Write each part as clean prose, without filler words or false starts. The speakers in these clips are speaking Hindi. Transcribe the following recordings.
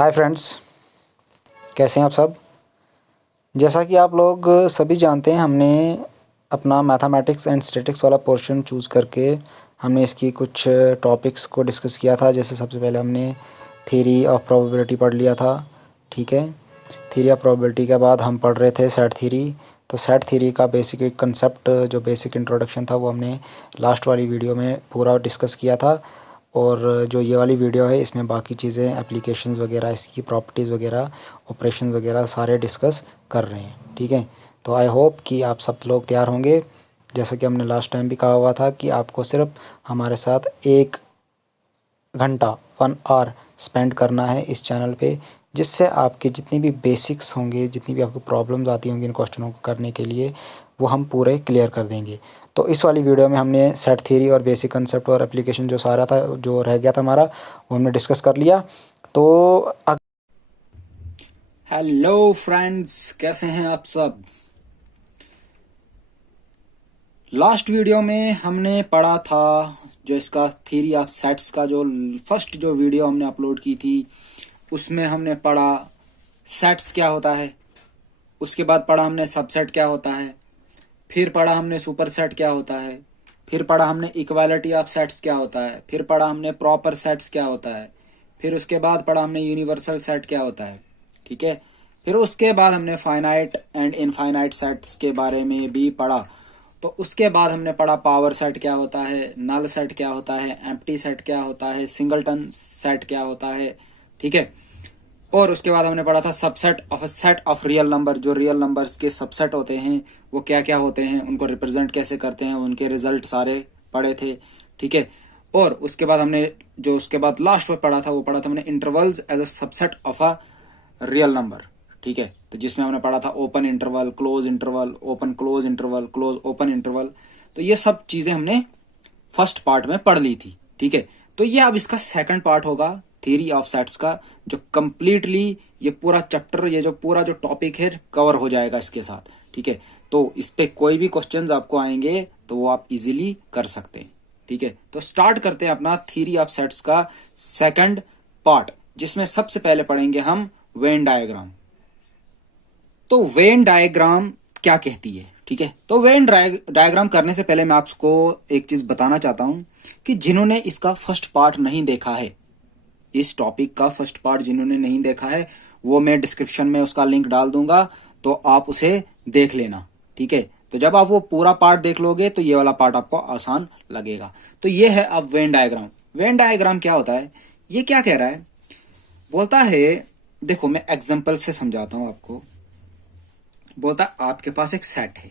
हाय फ्रेंड्स, कैसे हैं आप सब। जैसा कि आप लोग सभी जानते हैं, हमने अपना मैथमेटिक्स एंड स्टैटिक्स वाला पोर्शन चूज़ करके हमने इसकी कुछ टॉपिक्स को डिस्कस किया था। जैसे सबसे पहले हमने थ्योरी ऑफ प्रोबेबिलिटी पढ़ लिया था, ठीक है। थ्योरी ऑफ प्रोबेबिलिटी के बाद हम पढ़ रहे थे सेट थ्योरी। तो सेट थ्योरी का बेसिक एक कंसेप्ट, जो बेसिक इंट्रोडक्शन था, वो हमने लास्ट वाली वीडियो में पूरा डिस्कस किया था। और जो ये वाली वीडियो है, इसमें बाकी चीज़ें, एप्लीकेशंस वगैरह, इसकी प्रॉपर्टीज़ वगैरह, ऑपरेशन वगैरह सारे डिस्कस कर रहे हैं, ठीक है। तो आई होप कि आप सब लोग तैयार होंगे। जैसा कि हमने लास्ट टाइम भी कहा हुआ था कि आपको सिर्फ हमारे साथ 1 घंटा 1 आवर स्पेंड करना है इस चैनल पे, जिससे आपके जितनी भी बेसिक्स होंगे, जितनी भी आपको प्रॉब्लम्स आती होंगी इन क्वेश्चनों को करने के लिए, वो हम पूरे क्लियर कर देंगे। तो इस वाली वीडियो में हमने सेट थ्योरी और बेसिक कंसेप्ट और एप्लीकेशन जो सारा था, जो रह गया था हमारा, वो हमने डिस्कस कर लिया। तो हेलो फ्रेंड्स, कैसे हैं आप सब। लास्ट वीडियो में हमने पढ़ा था जो इसका थ्योरी ऑफ सेट्स का जो फर्स्ट जो वीडियो हमने अपलोड की थी, उसमें हमने पढ़ा सेट्स क्या होता है। उसके बाद पढ़ा हमने सबसेट क्या होता है, फिर पढ़ा हमने सुपर सेट क्या होता है, फिर पढ़ा हमने इक्वालिटी ऑफ सेट्स क्या होता है, फिर पढ़ा हमने प्रॉपर सेट्स क्या होता है, फिर उसके बाद पढ़ा हमने यूनिवर्सल सेट क्या होता है, ठीक है। फिर उसके बाद हमने फाइनाइट एंड इनफाइनाइट सेट्स के बारे में भी पढ़ा। तो उसके बाद हमने पढ़ा पावर सेट क्या होता है, नल सेट क्या होता है, एम्प्टी सेट क्या होता है, सिंगलटन सेट क्या होता है, ठीक है। और उसके बाद हमने पढ़ा था subset of a set of real number, जो रियल नंबर्स के सबसेट होते हैं वो क्या क्या होते हैं, उनको रिप्रेजेंट कैसे करते हैं, उनके रिजल्ट सारे पढ़े थे, ठीक है। और उसके बाद हमने जो उसके बाद लास्ट में पढ़ा था, वो पढ़ा था हमने intervals as a subset of a real number, ठीक है। तो जिसमें हमने पढ़ा था open interval, close interval, open close interval, close open interval. तो ये सब चीजें हमने फर्स्ट पार्ट में पढ़ ली थी, ठीक है। तो ये अब इसका सेकंड पार्ट होगा थ्योरी ऑफ सेट्स का, जो कंप्लीटली ये पूरा चैप्टर, ये जो पूरा जो टॉपिक है कवर हो जाएगा इसके साथ, ठीक है। तो इस पे कोई भी क्वेश्चंस आपको आएंगे तो वो आप इजीली कर सकते हैं, ठीक है। तो स्टार्ट करते हैं अपना थ्योरी ऑफ सेट्स का सेकंड पार्ट, जिसमें सबसे पहले पढ़ेंगे हम वेन डायग्राम। तो वेन डायग्राम क्या कहती है, ठीक है। तो वेन डायग्राम करने से पहले मैं आपको एक चीज बताना चाहता हूं कि जिन्होंने इसका फर्स्ट पार्ट नहीं देखा है, इस टॉपिक का फर्स्ट पार्ट जिन्होंने नहीं देखा है, वो मैं डिस्क्रिप्शन में उसका लिंक डाल दूंगा, तो आप उसे देख लेना, ठीक है। तो जब आप वो पूरा पार्ट देख लोगे तो ये वाला पार्ट आपको आसान लगेगा। तो ये है अब वेन डायग्राम। वेन डायग्राम क्या होता है, ये क्या कह रहा है, बोलता है, देखो मैं एग्जांपल से समझाता हूं आपको। बोलता है आपके पास एक सेट है,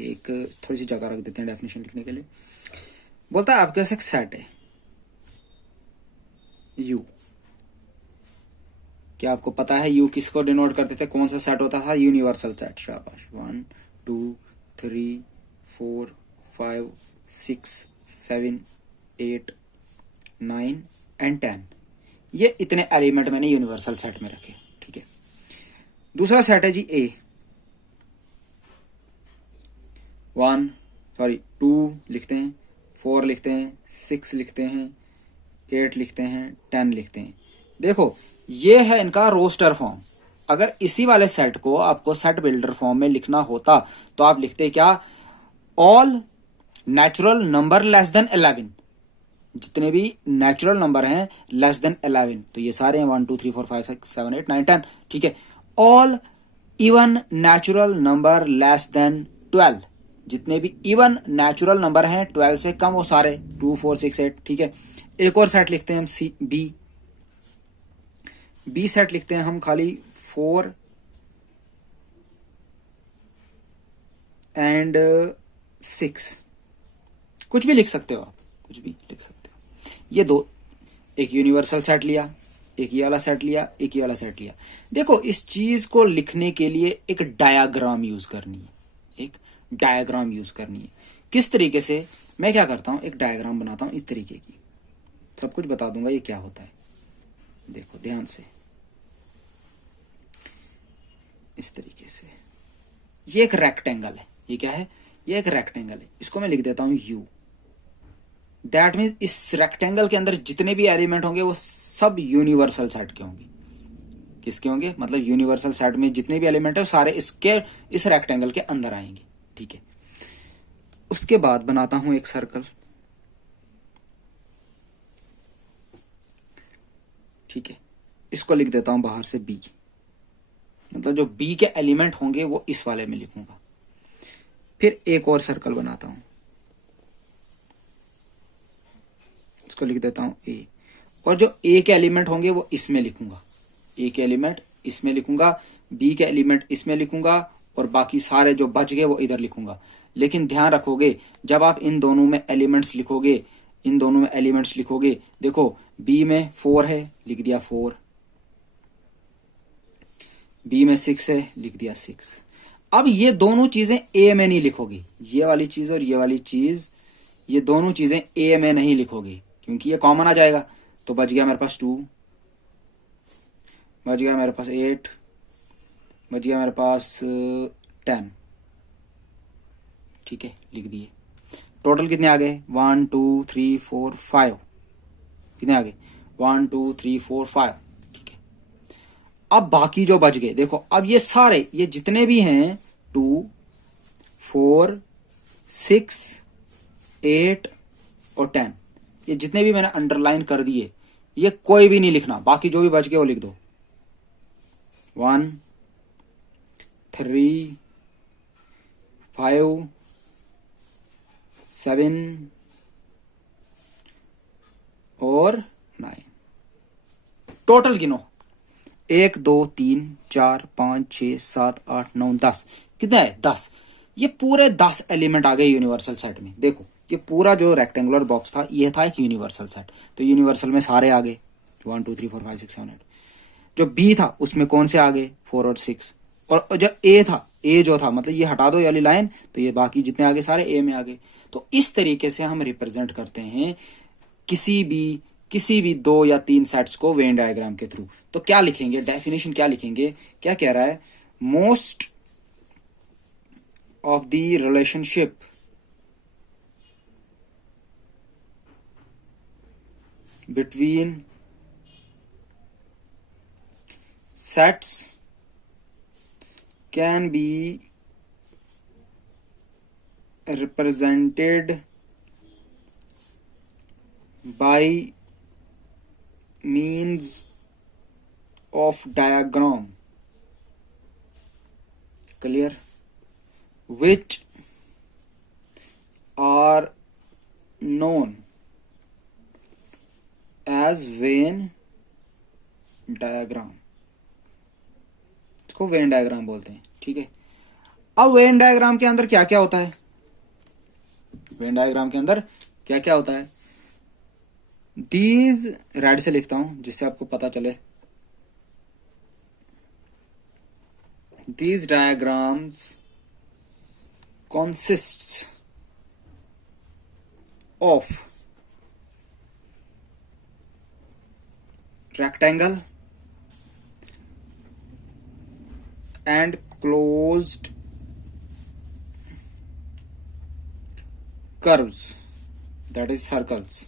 एक थोड़ी सी जगह रख देते हैं डेफिनेशन लिखने के लिए। बोलता है आपके पास एक सेट है यू। क्या आपको पता है यू किसको डिनोट करते थे, कौन सा सेट होता था, यूनिवर्सल सेट। शाबाश। 1 2 3 4 5 6 7 8 9 एंड 10, ये इतने एलिमेंट मैंने यूनिवर्सल सेट में रखे, ठीक है। दूसरा सेट है जी ए। 2 लिखते हैं, 4 लिखते हैं, 6 लिखते हैं, 8 लिखते हैं, 10 लिखते हैं। देखो ये है इनका रोस्टर फॉर्म। अगर इसी वाले सेट को आपको सेट बिल्डर फॉर्म में लिखना होता तो आप लिखते क्या, all natural number less than 11, जितने भी नेचुरल नंबर हैं लेस देन 11, तो ये सारे हैं 1 2 3 4 5 6 7 8 9 10, ठीक है। All even natural number less than 12, जितने भी इवन नेचुरल नंबर हैं 12 से कम, वो सारे 2 4 6 8, ठीक है। एक और सेट लिखते हैं हम सी बी सेट लिखते हैं हम खाली 4 एंड 6, कुछ भी लिख सकते हो आप, कुछ भी लिख सकते हो। ये दो, एक यूनिवर्सल सेट लिया, एक ये वाला सेट लिया, एक ये वाला सेट लिया। देखो इस चीज को लिखने के लिए एक डायग्राम यूज करनी है, एक डायग्राम यूज करनी है। किस तरीके से, मैं क्या करता हूं, एक डायग्राम बनाता हूं इस तरीके की, सब कुछ बता दूंगा ये क्या होता है। देखो ध्यान से, इस तरीके से, ये एक रेक्टेंगल है। ये क्या है, ये एक रेक्टेंगल है। इसको मैं लिख देता हूं यू, दैट मीन्स इस रेक्टेंगल के अंदर जितने भी एलिमेंट होंगे वो सब यूनिवर्सल सेट के होंगे। किसके होंगे? मतलब यूनिवर्सल सेट में जितने भी एलिमेंट है वो सारे इसके इस रेक्टेंगल के अंदर आएंगे। ठीक है, उसके बाद बनाता हूं एक सर्कल। ठीक है, इसको लिख देता हूं बाहर से बी, मतलब जो बी के एलिमेंट होंगे वो इस वाले में लिखूंगा। फिर एक और सर्कल बनाता हूं, इसको लिख देता हूं ए, और जो ए के एलिमेंट होंगे वो इसमें लिखूंगा। ए के एलिमेंट इसमें लिखूंगा, बी के एलिमेंट इसमें लिखूंगा, और बाकी सारे जो बच गए वो इधर लिखूंगा। लेकिन ध्यान रखोगे जब आप इन दोनों में एलिमेंट्स लिखोगे, इन दोनों में एलिमेंट्स लिखोगे, देखो बी में 4 है, लिख दिया 4, बी में 6 है, लिख दिया 6। अब ये दोनों चीजें ए में नहीं लिखोगी, ये वाली चीज और ये वाली चीज, ये दोनों चीजें ए में नहीं लिखोगी क्योंकि ये कॉमन आ जाएगा। तो बच गया मेरे पास 2, बच गया मेरे पास 8, बच गया मेरे पास 10। ठीक है, लिख दिए। टोटल कितने आ गए? 1 2 3 4 5। कितने आ गए? 1 2 3 4 5। ठीक है, अब बाकी जो बच गए, देखो अब ये सारे, ये जितने भी हैं 2 4 6 8 और 10, ये जितने भी मैंने अंडरलाइन कर दिए, ये कोई भी नहीं लिखना, बाकी जो भी बच गए वो लिख दो। 1 3 5 7 और 9। टोटल गिनो, 1 2 3 4 5 6 7 8 9 10। कितने है? 10। ये पूरे 10 एलिमेंट आ गए यूनिवर्सल सेट में। देखो ये पूरा जो रेक्टेंगुलर बॉक्स था ये था एक यूनिवर्सल सेट, तो यूनिवर्सल में सारे आ गए 1 2 3 4 5 6 7 8। जो बी था उसमें कौन से आ गए? 4 और 6। और जो ए था, ए जो था, मतलब ये हटा दो ये वाली लाइन, तो ये बाकी जितने आगे सारे ए में आ गए। तो इस तरीके से हम रिप्रेजेंट करते हैं किसी भी 2 या 3 सेट्स को वेन डायग्राम के थ्रू। तो क्या लिखेंगे? डेफिनेशन क्या लिखेंगे? क्या कह रहा है? Most of the relationship between sets can be represented by means of diagram, clear, which are known as Venn diagram। इसको वेन डायग्राम बोलते हैं। ठीक है, अब वेन डायग्राम के अंदर क्या क्या होता है? वेन डायग्राम के अंदर क्या क्या होता है? दीज, रेड से लिखता हूं जिससे आपको पता चले, these diagrams consists of rectangle and closed curves, that is circles।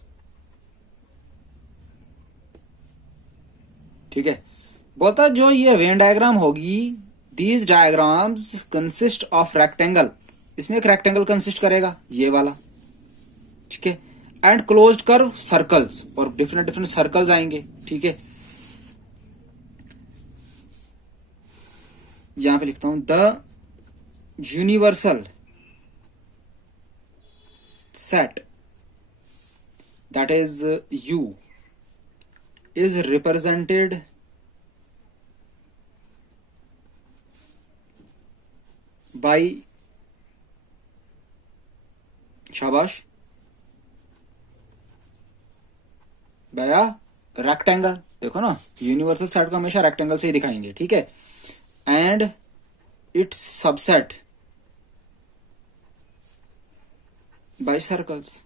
ठीक है, बोलता जो ये वेन डायग्राम होगी, these diagrams consist of rectangle, इसमें एक रेक्टेंगल कंसिस्ट करेगा ये वाला। ठीक है, एंड क्लोज्ड कर्व सर्कल्स, और डिफरेंट डिफरेंट सर्कल्स आएंगे। ठीक है, यहां पे लिखता हूं the universal set that is U is represented by, शाबाश, बाया रेक्टेंगल। देखो ना, यूनिवर्सल सेट को हमेशा रेक्टेंगल से ही दिखाएंगे। ठीक है, and its subset by circles,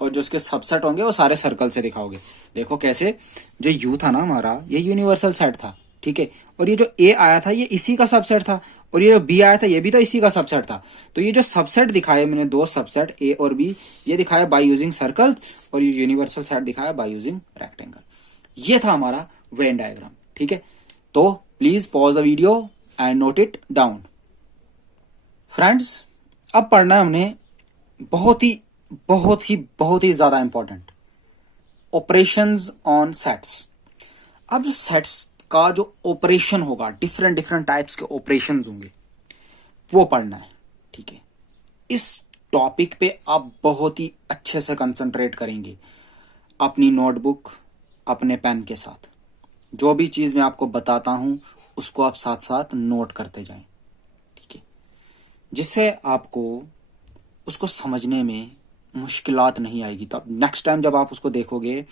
और जो उसके सबसेट होंगे वो सारे सर्कल से दिखाओगे। देखो कैसे, जो यू था ना हमारा, ये यूनिवर्सल सेट था। ठीक है, और ये जो ए आया था ये इसी का सबसेट था, और ये जो बी आया था ये भी तो इसी का सबसेट था। तो ये जो सबसेट दिखाए मैंने, दो सबसेट ए और बी, ये दिखाया बाय यूजिंग सर्कल्स, और ये यूनिवर्सल सेट दिखाया बाय यूजिंग रेक्टेंगल। ये था हमारा वेन डायग्राम। ठीक है, तो please pause the video and note it down. Friends, अब पढ़ना है हमने बहुत ही ज्यादा इंपॉर्टेंट ऑपरेशंस ऑन सेट्स। अब सेट्स का जो ऑपरेशन होगा, डिफरेंट डिफरेंट टाइप्स के ऑपरेशंस होंगे, वो पढ़ना है। ठीक है, इस टॉपिक पे आप बहुत ही अच्छे से कंसंट्रेट करेंगे अपनी नोटबुक, अपने पेन के साथ। जो भी चीज मैं आपको बताता हूं उसको आप साथ साथ नोट करते जाएं। ठीक है, जिससे आपको उसको समझने में मुश्किलात नहीं आएगी। तो नेक्स्ट टाइम जब आप उसको देखोगे,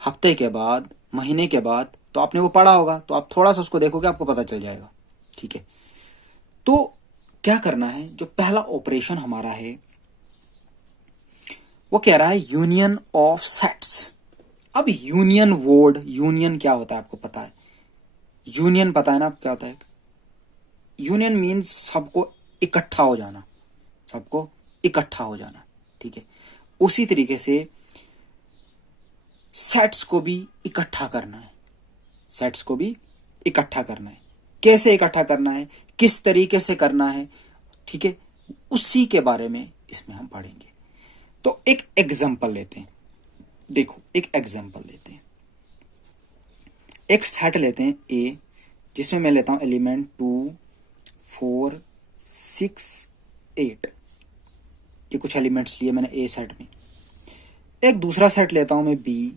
हफ्ते के बाद, महीने के बाद, तो आपने वो पढ़ा होगा, तो आप थोड़ा सा उसको देखोगे, आपको पता चल जाएगा। ठीक है, तो क्या करना है, जो पहला ऑपरेशन हमारा है वो कह रहा है यूनियन ऑफ सेट्स। अब यूनियन वर्ड, यूनियन क्या होता है आपको पता है? यूनियन पता है ना आप क्या होता है? यूनियन मीन्स सबको इकट्ठा हो जाना, सबको इकट्ठा हो जाना। ठीक है, उसी तरीके से सेट्स को भी इकट्ठा करना है, सेट्स को भी इकट्ठा करना है। कैसे इकट्ठा करना है, किस तरीके से करना है, ठीक है, उसी के बारे में इसमें हम पढ़ेंगे। तो एक एग्जांपल लेते हैं। देखो, एक एग्जांपल लेते हैं, एक सेट लेते हैं ए, जिसमें मैं लेता हूं एलिमेंट 2, 4, 6, 8। ये कुछ एलिमेंट्स लिए मैंने ए सेट में। एक दूसरा सेट लेता हूं मैं बी,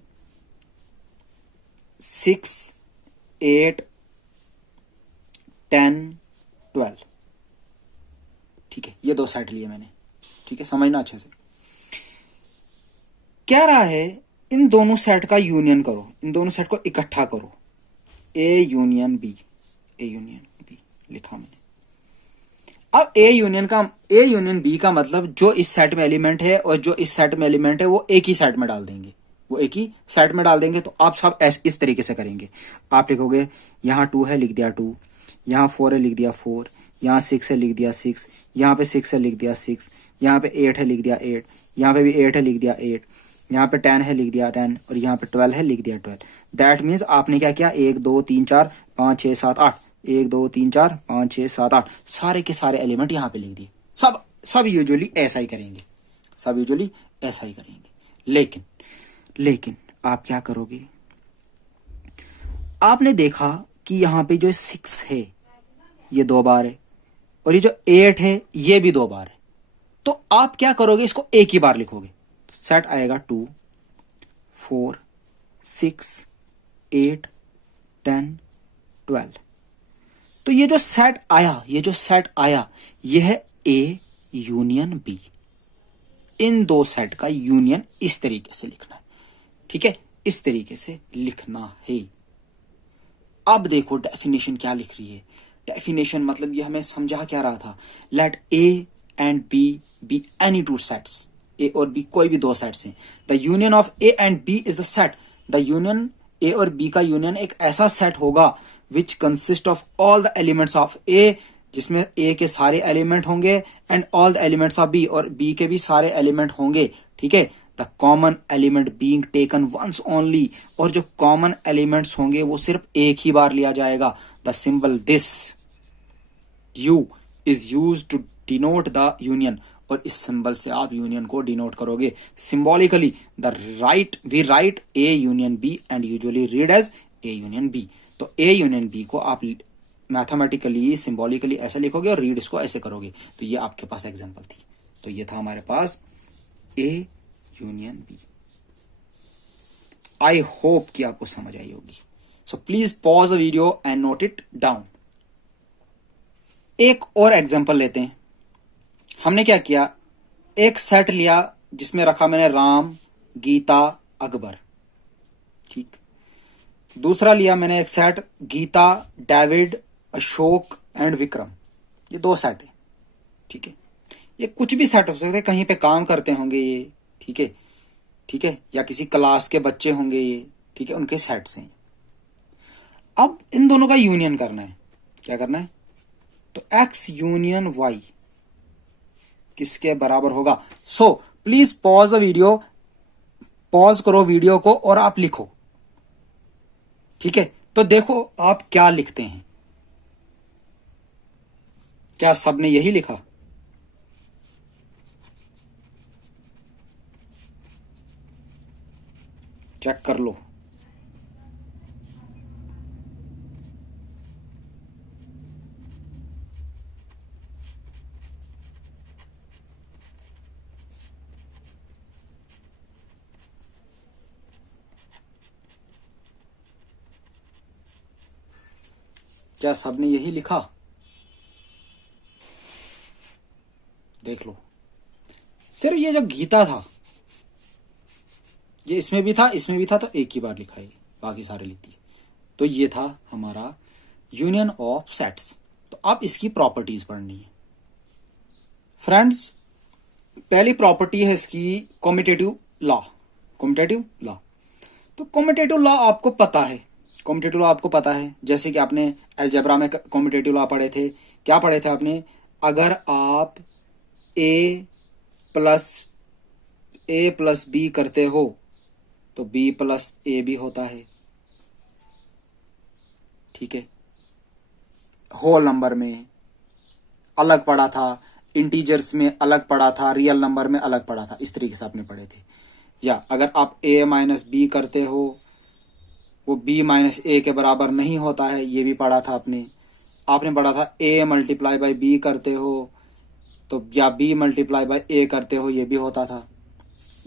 6, 8, 10, 12। ठीक है, ये दो सेट लिए मैंने। ठीक है, समझना अच्छे से। क्या रहा है, इन दोनों सेट का यूनियन करो, इन दोनों सेट को इकट्ठा करो। A union B, A union B लिखा मैंने। अब ए यूनियन बी का मतलब जो इस सेट में एलिमेंट है और जो इस सेट में एलिमेंट है वो एक ही सेट में डाल देंगे, वो एक ही सेट में डाल देंगे। तो आप सब इस तरीके से करेंगे। आप लिखोगे यहाँ 2 है, लिख दिया 2, यहाँ 4 है, लिख दिया 4, यहाँ 6 है, लिख दिया 6, यहाँ पे 6 है, लिख दिया 6, यहाँ पे 8 है, लिख दिया 8, यहाँ पे भी 8 है, लिख दिया 8, यहाँ पे 10 है, लिख दिया 10, और यहाँ पे 12 है, लिख दिया 12। दैट मीन्स आपने क्या किया, 1 2 3 4 5 6 7 8, 1 2 3 4 5 6 7 8, सारे के सारे एलिमेंट यहाँ पे लिख दिए। सब यूजुअली ऐसा ही करेंगे, सब यूजुअली ऐसा ही करेंगे। लेकिन आप क्या करोगे, आपने देखा कि यहाँ पे जो 6 है ये 2 बार है, और ये जो 8 है ये भी 2 बार है। तो आप क्या करोगे, इसको एक ही बार लिखोगे। सेट आएगा 2, 4, 6, 8, 10, 12। तो ये जो सेट आया ये है ए यूनियन बी। इन दो सेट का यूनियन इस तरीके से लिखना है। ठीक है, इस तरीके से लिखना है। अब देखो डेफिनेशन क्या लिख रही है। डेफिनेशन मतलब ये हमें समझा क्या रहा था, let A and B be any two sets. A और बी कोई भी दो सेट्स हैं। The union of A and B is the set. The union A और बी का यूनियन एक ऐसा सेट होगा which consist of all the elements of A, जिसमें ए के सारे एलिमेंट होंगे, and all the elements of B, और बी के भी सारे एलिमेंट होंगे। ठीक है, the common element being taken once only, और जो कॉमन एलिमेंट्स होंगे वो सिर्फ एक ही बार लिया जाएगा। The symbol this U is use to denote the union, और इस सिंबल से आप यूनियन को डिनोट करोगे symbolically. We write A union B and usually read as A union B. तो ए यूनियन बी को आप मैथमेटिकली सिंबॉलिकली ऐसे लिखोगे और रीड इसको ऐसे करोगे। तो ये आपके पास एग्जांपल थी। तो ये था हमारे पास A union B. I hope कि आपको समझ आई होगी। So please pause the video and note it down. एक और एग्जांपल लेते हैं। हमने क्या किया, एक सेट लिया जिसमें रखा मैंने राम, गीता, अकबर। ठीक, दूसरा लिया मैंने एक set Geeta, David, Ashok and Vikram. ये दो सेट है। ठीक है, ये कुछ भी सेट हो सकते हैं, कहीं पे काम करते होंगे ये। ठीक है, ठीक है, या किसी क्लास के बच्चे होंगे ये। ठीक है, उनके सेट्स हैं। अब इन दोनों का यूनियन करना है। क्या करना है? तो x यूनियन y किसके बराबर होगा? सो please pause the video, pause करो वीडियो को और आप लिखो। ठीक है, तो देखो आप क्या लिखते हैं। क्या सबने यही लिखा? चेक कर लो। क्या सबने यही लिखा? देख लो। सिर्फ ये जो गीता था, ये इसमें भी था, इसमें भी था, तो एक ही बार लिखा है, बाकी सारे लिख दिए। तो ये था हमारा यूनियन ऑफ सेट्स। तो अब इसकी प्रॉपर्टीज पढ़नी है फ्रेंड्स। पहली प्रॉपर्टी है इसकी कॉम्यूटेटिव लॉ। कॉम्यूटेटिव लॉ, तो कॉम्यूटेटिव लॉ आपको पता है। कॉम्यूटेटिव लॉ आपको पता है, जैसे कि आपने अलजेब्रा में कॉम्यूटेटिव लॉ पढ़े थे। क्या पढ़े थे आपने? अगर आप ए प्लस बी करते हो तो बी प्लस ए भी होता है। ठीक है, होल नंबर में अलग पढ़ा था, इंटीजर्स में अलग पढ़ा था, रियल नंबर में अलग पढ़ा था, इस तरीके से आपने पढ़े थे। या अगर आप ए माइनस बी करते हो, वो बी माइनस ए के बराबर नहीं होता है, ये भी पढ़ा था आपने। आपने पढ़ा था ए मल्टीप्लाई बाई बी करते हो तो, या बी मल्टीप्लाई बाई ए करते हो, ये भी होता था।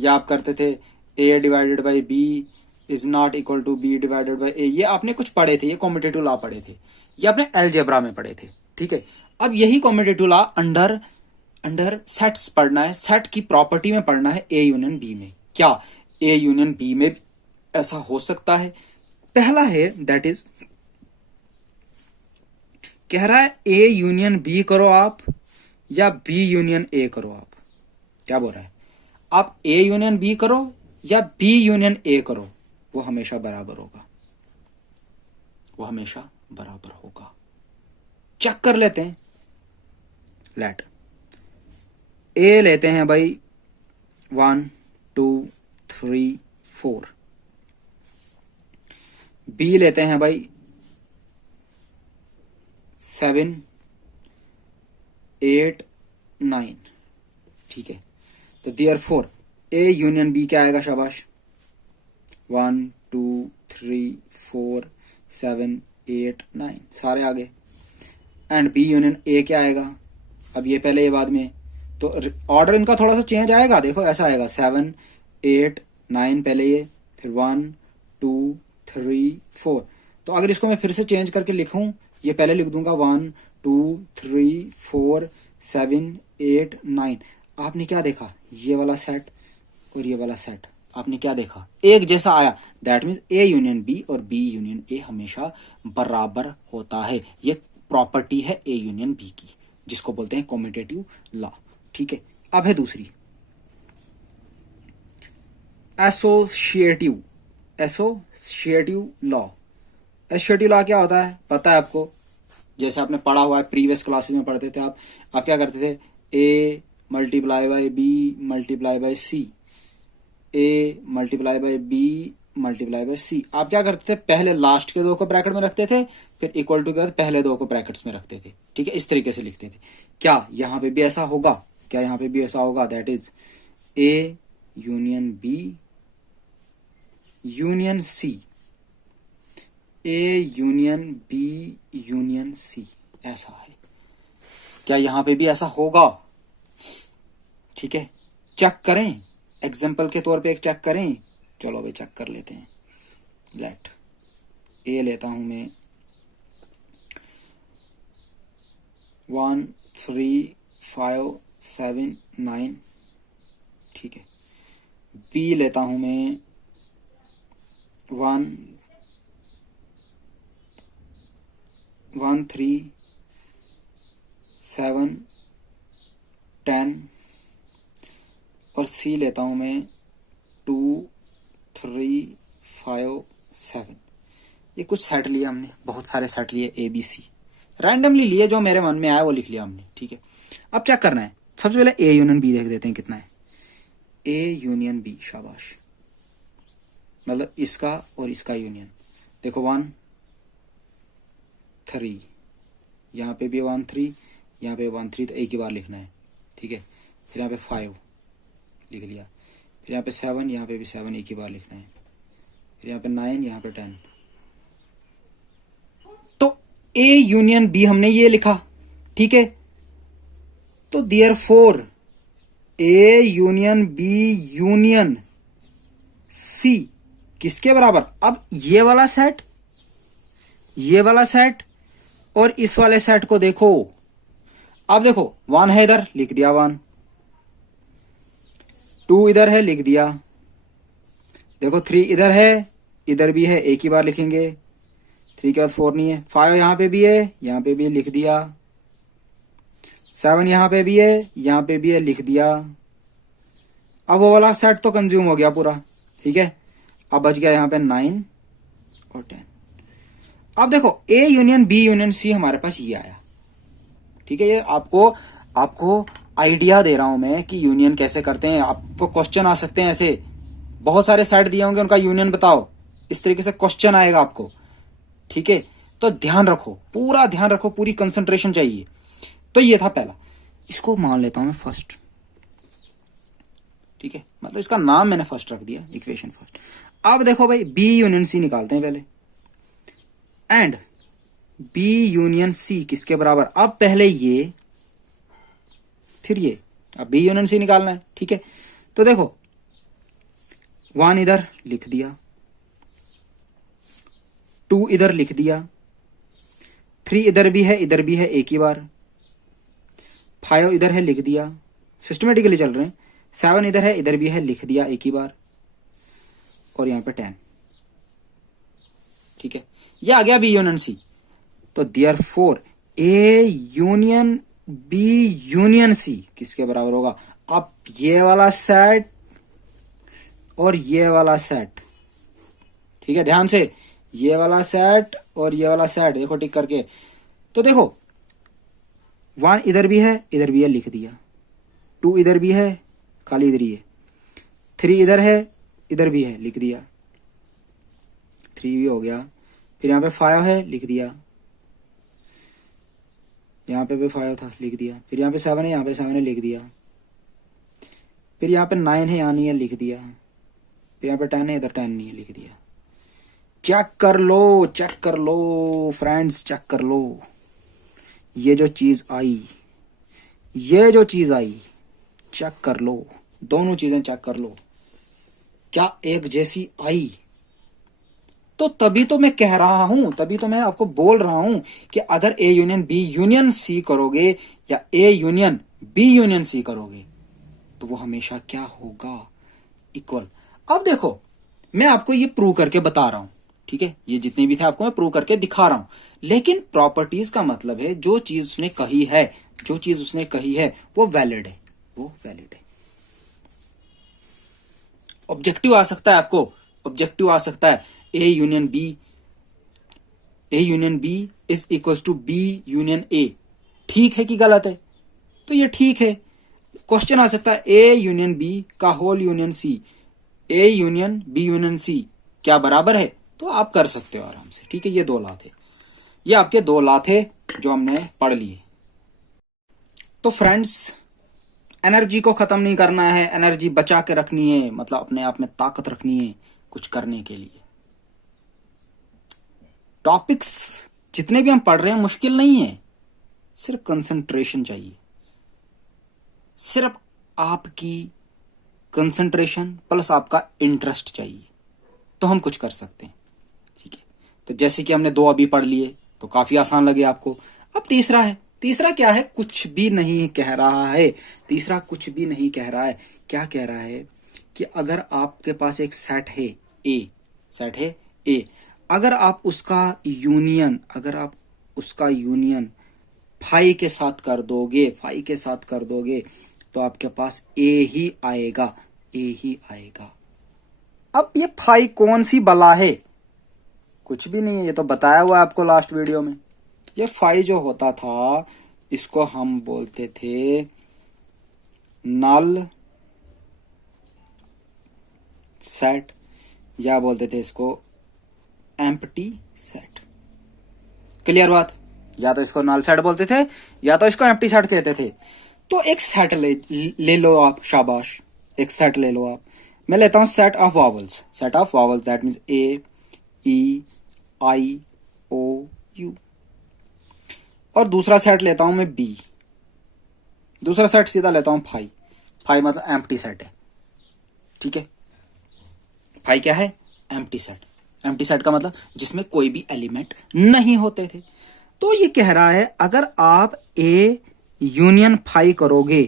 या आप करते थे A divided by B is not equal to B divided by A, ये आपने कुछ पढ़े थे, ये कॉम्यूटेटिव लॉ पढ़े थे, ये आपने अलजेब्रा में पढ़े थे। ठीक है, अब यही कॉम्यूटेटिव लॉ अंडर सेट्स पढ़ना है, सेट की प्रॉपर्टी में पढ़ना है, ए यूनियन बी में। क्या ए यूनियन बी में ऐसा हो सकता है? पहला है दैट इज, कह रहा है ए यूनियन बी करो आप या बी यूनियन ए करो आप। क्या बोल रहा है? आप ए यूनियन बी करो या बी यूनियन ए करो, वो हमेशा बराबर होगा, वो हमेशा बराबर होगा। चेक कर लेते हैं। लेट ए लेते हैं भाई 1 2 3 4, बी लेते हैं भाई 7 8 9। ठीक है, तो देयरफॉर ए यूनियन बी क्या आएगा? शाबाश, 1 2 3 4 7 8 9 सारे आगे। एंड बी यूनियन ए क्या आएगा? अब ये पहले ये बाद में, तो ऑर्डर इनका थोड़ा सा चेंज आएगा। देखो ऐसा आएगा 7 8 9 पहले ये, फिर 1 2 3 4। तो अगर इसको मैं फिर से चेंज करके लिखूं, ये पहले लिख दूंगा 1 2 3 4 7 8 9। आपने क्या देखा? ये वाला सेट और ये वाला सेट आपने क्या देखा? एक जैसा आया। That means A union B और बी यूनियन ए हमेशा बराबर होता है। ये प्रॉपर्टी है ए यूनियन बी की, जिसको बोलते हैं कॉम्यूटेटिव लॉ। ठीक है, अब है दूसरी, एसोसिएटिव लॉ। एसोसिएटिव लॉ क्या होता है पता है आपको? जैसे आपने पढ़ा हुआ है, प्रीवियस क्लासेस में पढ़ते थे आप क्या करते थे? A multiply by B multiply by C, A multiply by B multiply by C. आप क्या करते थे? पहले लास्ट के दो को ब्रैकेट में रखते थे, फिर इक्वल टू के बाद पहले दो को ब्रैकेट्स में रखते थे। ठीक है, इस तरीके से लिखते थे। क्या यहां पे भी ऐसा होगा? क्या यहां पे भी ऐसा होगा? That is A union B union C, A union B union C, ऐसा है। क्या यहां पे भी ऐसा होगा? ठीक है, चेक करें, एग्जाम्पल के तौर पे एक चेक करें। चलो भाई चेक कर लेते हैं। लेट ए लेता हूं मैं 1 3 5 7 9। ठीक है, बी लेता हूं मैं 1 3 7 10, और सी लेता हूं मैं 2 3 5 7। ये कुछ सेट लिए हमने, बहुत सारे सेट लिए ए बी सी, रैंडमली लिए, जो मेरे मन में आया वो लिख लिया हमने, ठीक है। अब चेक करना है, सबसे पहले ए यूनियन बी देख देते हैं कितना है। ए यूनियन बी, शाबाश, मतलब इसका और इसका यूनियन। देखो 1 3, यहाँ पे भी 1 3, यहाँ पे 1 3, तो एक ही बार लिखना है, ठीक है। फिर यहाँ पे 5 लिख लिया, फिर यहाँ पे 7, यहाँ पे भी 7 एक ही बार लिखना है, फिर यहाँ पे 9, यहाँ पे 10। तो ए यूनियन बी हमने ये लिखा, ठीक है। तो therefore A union B union C किसके बराबर? अब ये वाला सेट, ये वाला सेट और इस वाले सेट को देखो। अब देखो 1 है इधर, लिख दिया 1, 2 इधर है, लिख दिया। देखो 3 इधर है, इधर भी है, एक ही बार लिखेंगे। 3 के बाद 4 नहीं है। 5 यहाँ पे भी है, यहाँ पे भी लिख दिया। 7 यहाँ पे भी है, यहाँ पे भी है, लिख दिया। अब वो वाला सेट तो कंज्यूम हो गया पूरा, ठीक है। अब बच गया यहाँ पे 9 और 10। अब देखो A union B union C हमारे पास ये आया, ठीक है। ये आपको आइडिया दे रहा हूं मैं कि यूनियन कैसे करते हैं। आपको क्वेश्चन आ सकते हैं ऐसे, बहुत सारे सेट दिए होंगे, उनका यूनियन बताओ, इस तरीके से क्वेश्चन आएगा आपको, ठीक है। तो ध्यान रखो, पूरा ध्यान रखो, पूरी कंसंट्रेशन चाहिए। तो ये था पहला, इसको मान लेता हूं मैं फर्स्ट, ठीक है, मतलब इसका नाम मैंने फर्स्ट रख दिया, इक्वेशन फर्स्ट। अब देखो भाई बी यूनियन सी निकालते हैं पहले, एंड बी यूनियन सी किसके बराबर? अब पहले ये फिर ये, अब बी यूनियन सी निकालना है, ठीक है। तो देखो 1 इधर लिख दिया, 2 इधर लिख दिया, 3 इधर भी है, इधर भी है, एक ही बार। 5 इधर है, लिख दिया, सिस्टमेटिकली चल रहे हैं। 7 इधर है, इधर भी है, लिख दिया एक ही बार। और यहां पे 10, ठीक है। ये आ गया बी यूनियन सी। तो therefore A union B union C किसके बराबर होगा? अब ये वाला सेट और ये वाला सेट, ठीक है, ध्यान से, ये वाला सेट और ये वाला सेट देखो टिक करके। तो देखो 1 इधर भी है, इधर भी है, लिख दिया। 2 इधर भी है, खाली इधर ही है। 3 इधर है, इधर भी है, लिख दिया। 3 भी हो गया। फिर यहाँ पे 5 है, लिख दिया। यहाँ पे भी 5 था, लिख दिया। फिर यहाँ पे 7 है, यहाँ पे 7 है, लिख दिया। फिर यहाँ पे 9 है, यहाँ नहीं है, लिख दिया। फिर यहाँ पे 10 है, इधर 10 नहीं है, लिख दिया। चेक कर लो, चेक कर लो फ्रेंड्स, चेक कर लो। ये जो चीज आई, ये जो चीज आई, चेक कर लो, दोनों चीजें चेक कर लो, क्या एक जैसी आई? तो तभी तो मैं कह रहा हूं, तभी तो मैं आपको बोल रहा हूं कि अगर A union B union C करोगे या A union B union C करोगे तो वो हमेशा क्या होगा? इक्वल। अब देखो मैं आपको ये प्रूव करके बता रहा हूं, ठीक है, ये जितने भी थे आपको मैं प्रूव करके दिखा रहा हूं। लेकिन प्रॉपर्टीज का मतलब है जो चीज उसने कही है, जो चीज उसने कही है वो वैलिड है, वो वैलिड है। ऑब्जेक्टिव आ सकता है, आपको ऑब्जेक्टिव आ सकता है A union B is equal to B union A, ठीक है कि गलत है? तो ये ठीक है। क्वेश्चन आ सकता है ए यूनियन बी का whole union C, A union B union C क्या बराबर है? तो आप कर सकते हो आराम से, ठीक है। ये 2 लॉ थे, ये आपके 2 लॉ थे जो हमने पढ़ लिए। तो फ्रेंड्स एनर्जी को खत्म नहीं करना है, एनर्जी बचा के रखनी है, मतलब अपने आप में ताकत रखनी है कुछ करने के लिए। टॉपिक्स जितने भी हम पढ़ रहे हैं मुश्किल नहीं है, सिर्फ कंसंट्रेशन चाहिए, सिर्फ आपकी कंसंट्रेशन प्लस आपका इंटरेस्ट चाहिए तो हम कुछ कर सकते हैं, ठीक है। तो जैसे कि हमने 2 अभी पढ़ लिए तो काफी आसान लगे आपको। अब तीसरा है, तीसरा क्या है? कुछ भी नहीं कह रहा है, तीसरा कुछ भी नहीं कह रहा है। क्या कह रहा है कि अगर आपके पास एक सेट है ए, सेट है ए, अगर आप उसका यूनियन, अगर आप उसका यूनियन फाई के साथ कर दोगे, फाई के साथ कर दोगे तो आपके पास ए ही आएगा, ए ही आएगा। अब ये फाई कौन सी बला है? कुछ भी नहीं है, ये तो बताया हुआ है आपको लास्ट वीडियो में। ये फाई जो होता था इसको हम बोलते थे नल सेट, या बोलते थे इसको एम्प्टी सेट। क्लियर बात? या तो इसको नल सेट बोलते थे या तो इसको एम्प्टी सेट कहते थे। तो एक सेट ले लो आप, शाबाश, एक सेट ले लो आप। मैं लेता हूं set of vowels, set of vowels that means A E I O U. और दूसरा सेट लेता हूं मैं बी, दूसरा सेट सीधा लेता हूं फाई। फाई मतलब एम्प्टी सेट है, ठीक है। फाई क्या है? Empty set. एम्प्टी सेट का मतलब जिसमें कोई भी एलिमेंट नहीं होते थे। तो ये कह रहा है अगर आप ए यूनियन फाई करोगे,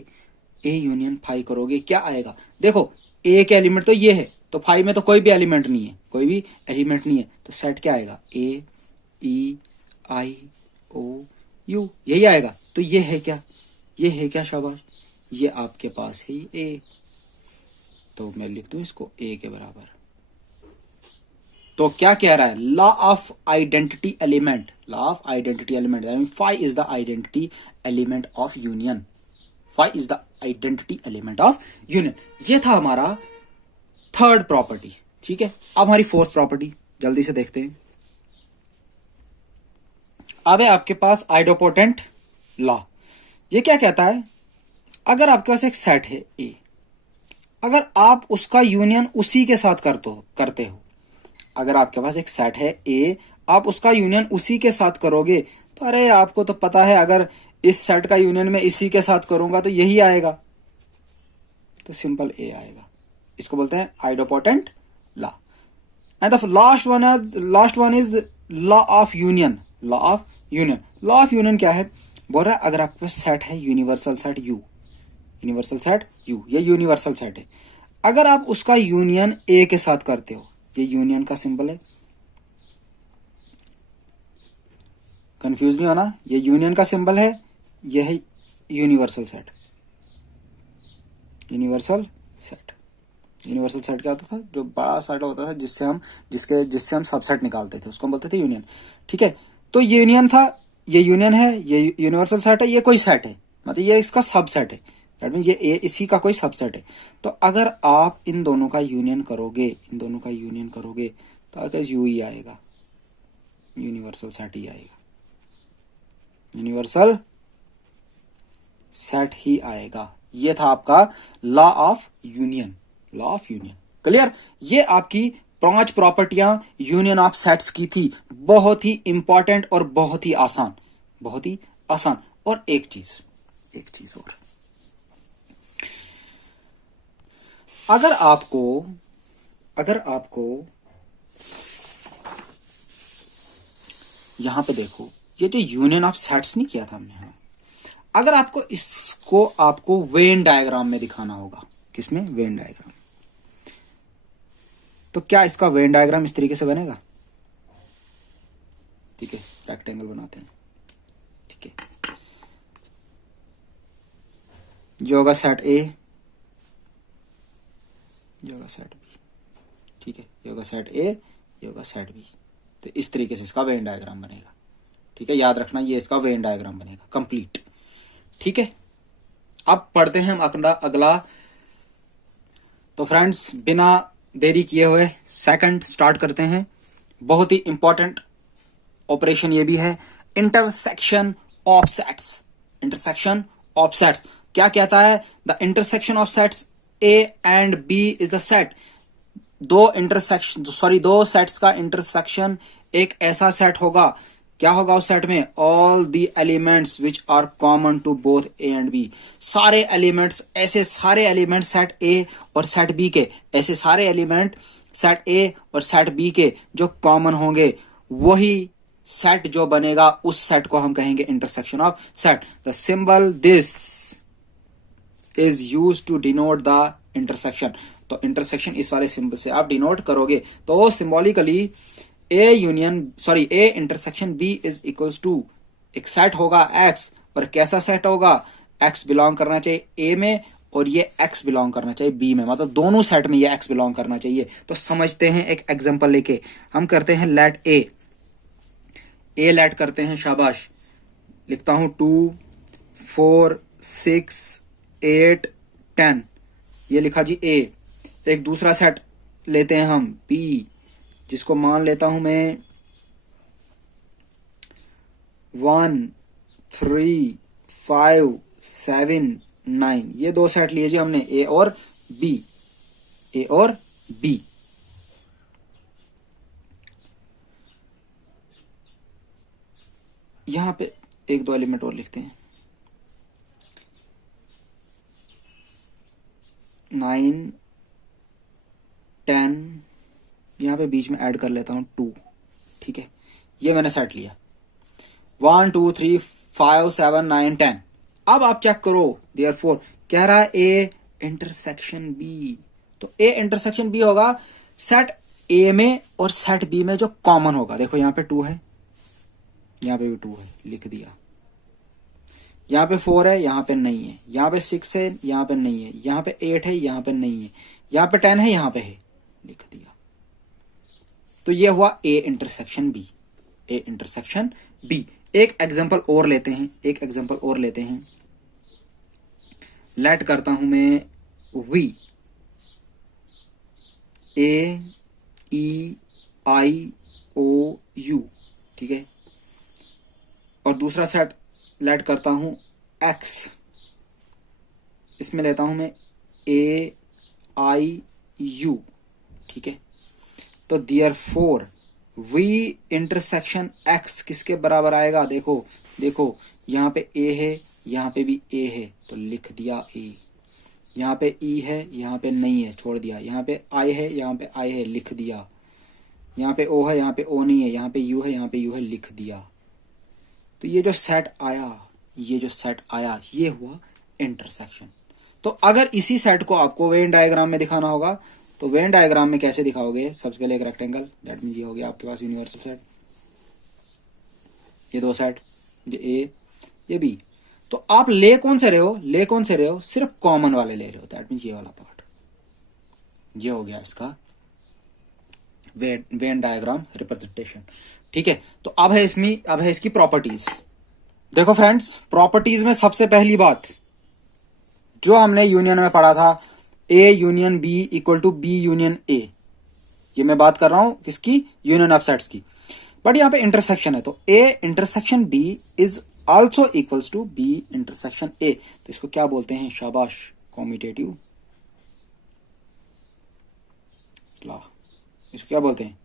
ए यूनियन फाई करोगे, क्या आएगा? देखो ए के एलिमेंट तो ये है, तो फाई में तो कोई भी एलिमेंट नहीं है, कोई भी एलिमेंट नहीं है, तो सेट क्या आएगा? ए ई आई ओ यू, यही आएगा। तो ये है क्या? ये है क्या? शाबाश, ये आपके पास है ए। तो मैं लिख दूं इसको ए के बराबर। तो क्या कह रहा है? Law of identity element, law of identity element, phi is the identity element of union, phi is the identity element of union. ये था हमारा थर्ड प्रॉपर्टी, ठीक है। अब हमारी फोर्थ प्रॉपर्टी जल्दी से देखते हैं। अब है आपके पास आइडोपोटेंट लॉ। ये क्या कहता है? अगर आपके पास एक सेट है ए, अगर आप उसका यूनियन उसी के साथ करते हो, अगर आपके पास एक सेट है ए, आप उसका यूनियन उसी के साथ करोगे, तो अरे आपको तो पता है अगर इस सेट का यूनियन में इसी के साथ करूंगा तो यही आएगा, तो सिंपल ए आएगा। इसको बोलते हैं idempotent law. And the last one is law of union, law of union. Law of union क्या है? बोल रहा है अगर आपके पास सेट है universal set U, universal set U, ये यूनिवर्सल सेट है, अगर आप उसका यूनियन ए के साथ करते हो, ये यूनियन का सिंबल है, कंफ्यूज नहीं होना, ये यूनियन का सिंबल है, ये है universal set. Universal set, universal set क्या होता था? जो बड़ा सेट होता था जिससे हम सबसेट निकालते थे, उसको हम बोलते थे यूनियन, ठीक है। तो यूनियन था, ये यूनियन है, ये यूनिवर्सल सेट है, ये कोई सेट है, मतलब ये इसका सबसेट है, दैट मीन ये इसी का कोई सबसेट है। तो अगर आप इन दोनों का यूनियन करोगे, इन दोनों का यूनियन करोगे, तो अगर यू ही आएगा, यूनिवर्सल सेट ही आएगा, यूनिवर्सल सेट ही आएगा। ये था आपका law of union, law of union. Clear? ये आपकी 5 प्रॉपर्टियां यूनियन ऑफ सेट्स की थी, बहुत ही इंपॉर्टेंट और बहुत ही आसान, बहुत ही आसान। और एक चीज और, अगर आपको यहां पे देखो, ये जो यूनियन ऑफ सेट्स नहीं किया था हमने, हाँ, अगर आपको वेन डायग्राम में दिखाना होगा, किसमें? Venn diagram. तो क्या इसका वेन डायग्राम इस तरीके से बनेगा? ठीक है, रेक्टेंगल बनाते हैं, ठीक है। ये होगा सेट ए, ये होगा सेट बी, ठीक है, ये होगा सेट ए, ये होगा सेट बी। तो इस तरीके से इसका वेन डायग्राम बनेगा, ठीक है। याद रखना ये इसका वेन डायग्राम बनेगा कंप्लीट, ठीक है। अब पढ़ते हैं हम अगला। तो फ्रेंड्स बिना देरी किए हुए सेकंड स्टार्ट करते हैं। बहुत ही इंपॉर्टेंट ऑपरेशन ये भी है, intersection of sets. Intersection of sets क्या कहता है? The intersection of sets A and B is the set. दो सेट्स का इंटरसेक्शन एक ऐसा सेट होगा, क्या होगा उस सेट में? All the elements which are common to both A and B. सारे एलिमेंट्स, ऐसे सारे एलिमेंट सेट ए और सेट बी के, ऐसे सारे एलिमेंट सेट ए और सेट बी के जो कॉमन होंगे, वही सेट जो बनेगा उस सेट को हम कहेंगे intersection of set. The symbol this is used to denote the intersection. तो इंटरसेक्शन इस वाले सिंबल से आप डिनोट करोगे, तो symbolically A intersection B is equals to, एक सेट होगा एक्स, और कैसा सेट होगा? एक्स बिलोंग करना चाहिए ए में और ये x बिलोंग करना चाहिए b में, मतलब दोनों सेट में ये x बिलोंग करना चाहिए। तो समझते हैं एक एग्जांपल लेके, हम करते हैं लेट a लेट करते हैं, शाबाश, लिखता हूं 2 4 6 8 10, ये लिखा जी a। एक दूसरा सेट लेते हैं हम b, जिसको मान लेता हूं मैं 1 3 5 7 9, ये दो सेट लिए जी हमने, ए और बी, ए और बी। यहां पे एक दो एलिमेंट और लिखते हैं, 9 10, यहां पे बीच में ऐड कर लेता हूं 2, ठीक है। ये मैंने सेट लिया 1 2 3 5 7 9 10। अब आप चेक करो, देयरफॉर कह रहा है ए इंटरसेक्शन बी, तो ए इंटरसेक्शन बी होगा सेट ए में और सेट बी में जो कॉमन होगा। देखो यहां पे 2 है, यहां पे भी 2 है, लिख दिया। यहां पे 4 है, यहां पे नहीं है। यहां पे 6 है, यहां पे नहीं है। यहां पे 8 है, यहां पे नहीं है। यहां पे 10 है, यहां पे है, लिख दिया। तो ये हुआ A intersection B, A intersection B. एक एग्जांपल और लेते हैं, एक एग्जांपल और लेते हैं। लेट करता हूं मैं we, A E I O you, ठीक है। और दूसरा सेट लेट करता हूं एक्स, इसमें लेता हूं मैं ए आई यू, ठीक है। तो देयरफॉर वी इंटरसेक्शन एक्स किसके बराबर आएगा? देखो देखो, यहां पे ए है, यहां पे भी ए है, तो लिख दिया ए। यहां पे ई है, यहां पे नहीं है, छोड़ दिया। यहां पे आई है, यहां पे आई है, लिख दिया। यहां पे ओ है, यहां पे ओ नहीं है। यहां पे यू है, यहां पे यू है, लिख दिया। तो ये जो सेट आया, ये जो सेट आया, ये हुआ इंटरसेक्शन। तो अगर इसी सेट को आपको वेन डायग्राम में दिखाना होगा, तो वेन डायग्राम में कैसे दिखाओगे? सबसे पहले एक रेक्टेंगल, दैट मीन ये हो गया आपके पास यूनिवर्सल सेट। ये दो सेट, ये ए, ये बी। तो आप ले कौन से रहे हो? ले कौन से रहे हो? सिर्फ कॉमन वाले ले रहे हो, दैट मीन ये वाला पार्ट। ये हो गया इसका वेन डायग्राम रिप्रेजेंटेशन, ठीक है। तो अब है इसकी प्रॉपर्टीज। देखो फ्रेंड्स, प्रॉपर्टीज में सबसे पहली बात जो हमने यूनियन में पढ़ा था, A union B equal to B union A. ये मैं बात कर रहा हूं किसकी? यूनियन ऑफ सेट्स की। बट यहां पे इंटरसेक्शन है, तो A intersection B is also equals to B intersection A. तो इसको क्या बोलते हैं? शाबाश, कॉम्यूटेटिव लॉ। इसको क्या बोलते हैं?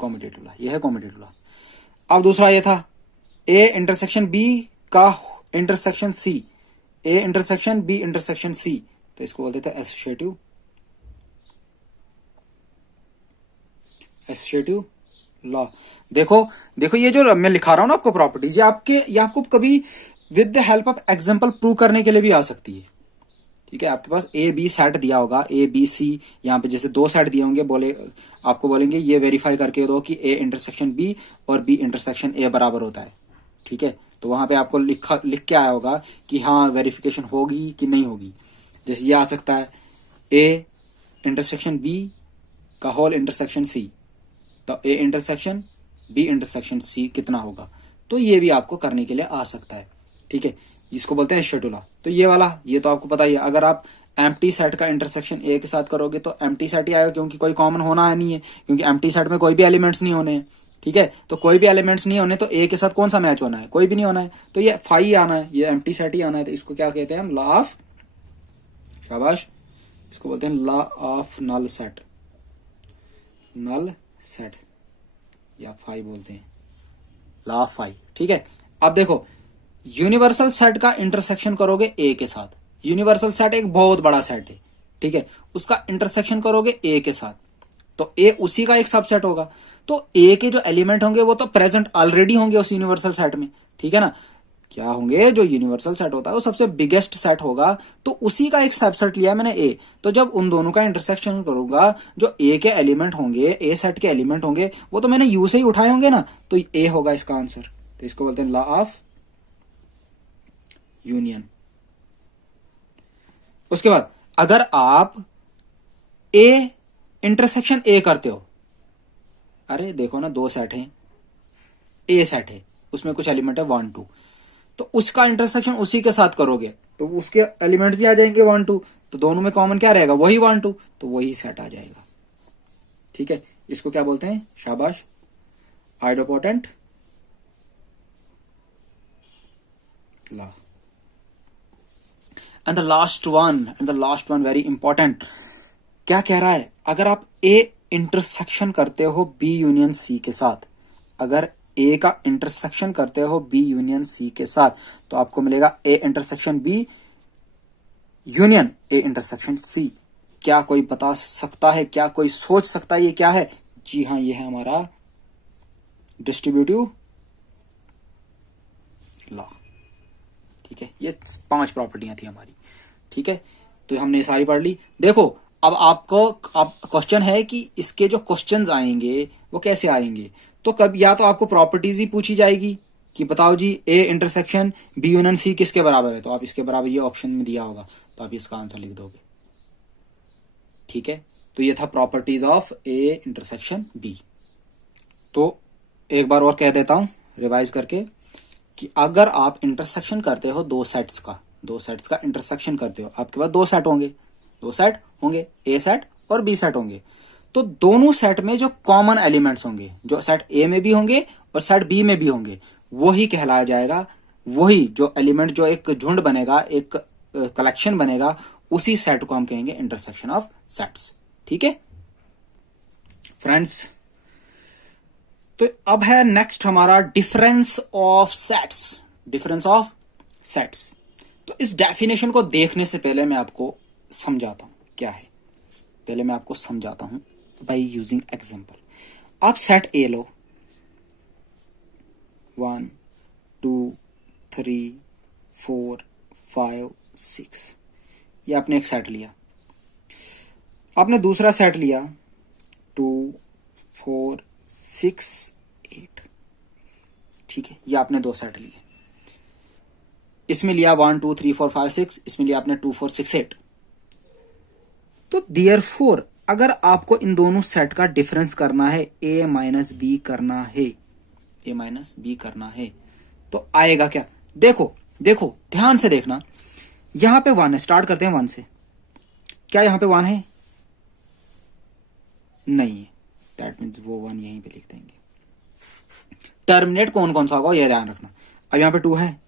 Commutative law. ये है कॉम्यूटेटिव लॉ। अब दूसरा ये था ए इंटरसेक्शन बी का intersection C, A intersection B intersection C, तो इसको बोलते थे एसोसिएटिव लॉ। देखो देखो, ये जो मैं लिखा रहा हूं ना आपको प्रॉपर्टीज, ये आपको कभी with the help of example prove करने के लिए भी आ सकती है, ठीक है। आपके पास ए बी सेट दिया होगा, ए बी सी, यहां पे जैसे दो सेट दिए होंगे, आपको बोलेंगे ये वेरीफाई करके दो कि ए इंटरसेक्शन बी और बी इंटरसेक्शन ए बराबर होता है, ठीक है। तो वहां पे आपको लिख के आया होगा कि हाँ वेरिफिकेशन होगी कि नहीं होगी। जैसे ये आ सकता है ए इंटरसेक्शन बी का होल इंटरसेक्शन सी, तो A intersection B intersection C कितना होगा। तो ये भी आपको करने के लिए आ सकता है, ठीक है, जिसको बोलते हैं शेड्यूल। तो ये वाला, ये तो आपको पता ही है। अगर आप एम्प्टी सेट का इंटरसेक्शन ए के साथ करोगे तो एम्प्टी सेट ही आएगा, क्योंकि कोई कॉमन होना है नहीं है, क्योंकि एम्प्टी सेट में कोई भी एलिमेंट्स नहीं होने हैं, ठीक है। तो कोई भी एलिमेंट्स नहीं होने, तो ए के साथ कौन सा मैच होना है? कोई भी नहीं होना है, तो ये फाई आना है, ये एम्प्टी सेट ही आना है। तो इसको क्या कहते हैं हम? लॉ ऑफ, शाबाश, इसको बोलते हैं law of null set, null set या फाई बोलते हैं, लॉ ऑफ फाई, ठीक है। अब देखो, यूनिवर्सल सेट का इंटरसेक्शन करोगे ए के साथ, यूनिवर्सल सेट एक बहुत बड़ा सेट है, ठीक है, उसका इंटरसेक्शन करोगे ए के साथ, तो ए उसी का एक सबसेट होगा। तो ए के जो एलिमेंट होंगे वो तो प्रेजेंट ऑलरेडी होंगे उस यूनिवर्सल सेट में, ठीक है ना। क्या होंगे? जो यूनिवर्सल सेट होता है वो सबसे बिगेस्ट सेट होगा, तो उसी का एक सबसेट लिया मैंने ए। तो जब उन दोनों का इंटरसेक्शन करूंगा, जो ए के एलिमेंट होंगे, ए सेट के एलिमेंट होंगे, वो तो मैंने यू से ही उठाए होंगे ना, तो ए होगा इसका आंसर। तो इसको बोलते हैं लॉ ऑफ यूनियन। उसके बाद अगर आप ए इंटरसेक्शन ए करते हो, अरे देखो ना, दो सेट हैं, ए सेट है, उसमें कुछ एलिमेंट है 1 2, तो उसका इंटरसेक्शन उसी के साथ करोगे तो उसके एलिमेंट भी आ जाएंगे 1 2, तो दोनों में कॉमन क्या रहेगा, वही 1 2, तो वही सेट आ जाएगा। ठीक है, इसको क्या बोलते हैं, शाबाश, idempotent law. And the last one very important, क्या कह रहा है, अगर आप ए इंटरसेक्शन करते हो बी यूनियन सी के साथ, अगर ए का इंटरसेक्शन करते हो बी यूनियन सी के साथ, तो आपको मिलेगा A intersection B union A intersection C. क्या कोई बता सकता है, क्या कोई सोच सकता है ये क्या है? जी हाँ, ये है हमारा डिस्ट्रीब्यूटिव लॉ। ठीक है, ये 5 प्रॉपर्टियां थी हमारी। ठीक है, तो हमने ये सारी पढ़ ली। देखो अब आपको क्वेश्चन है कि इसके जो क्वेश्चंस आएंगे वो कैसे आएंगे, तो कब या तो आपको प्रॉपर्टीज ही पूछी जाएगी कि बताओ जी A intersection B union C किसके बराबर है, तो आप इसके बराबर, ये ऑप्शन में दिया होगा तो आप इसका आंसर लिख दोगे। ठीक है, तो ये था properties of A intersection B. तो एक बार और कह देता हूं रिवाइज करके कि अगर आप इंटरसेक्शन करते हो दो सेट्स का इंटरसेक्शन करते हो, आपके पास दो सेट होंगे, ए सेट और बी सेट होंगे, तो दोनों सेट में जो कॉमन एलिमेंट्स होंगे, जो सेट ए में भी होंगे और सेट बी में भी होंगे, वही कहलाया जाएगा, वही जो एलिमेंट, जो एक झुंड बनेगा, एक कलेक्शन बनेगा, उसी सेट को हम कहेंगे इंटरसेक्शन ऑफ सेट्स। ठीक है फ्रेंड्स, तो अब है नेक्स्ट हमारा डिफरेंस ऑफ सेट्स। तो इस डेफिनेशन को देखने से पहले मैं आपको समझाता हूं क्या है, पहले मैं आपको समझाता हूं बाय यूजिंग एग्जांपल। आप सेट ए लो, 1 2 3 4 5 6, ये आपने एक सेट लिया। आपने दूसरा सेट लिया 2 4 6 8। ठीक है, ये आपने दो सेट लिए, इसमें लिया 1 2 3 4 5 6, इसमें लिया आपने 2 4 6 8। तो देयरफॉर अगर आपको इन दोनों सेट का डिफरेंस करना है, ए माइनस बी करना है, तो आएगा क्या? देखो ध्यान से देखना, यहां पे 1 है, स्टार्ट करते हैं 1 से। क्या यहां पे 1 है? नहीं है, दैट मीन्स वो 1 यहीं पे लिख देंगे। टर्मिनेट कौन सा होगा ये ध्यान रखना। अब यहां पे 2 है,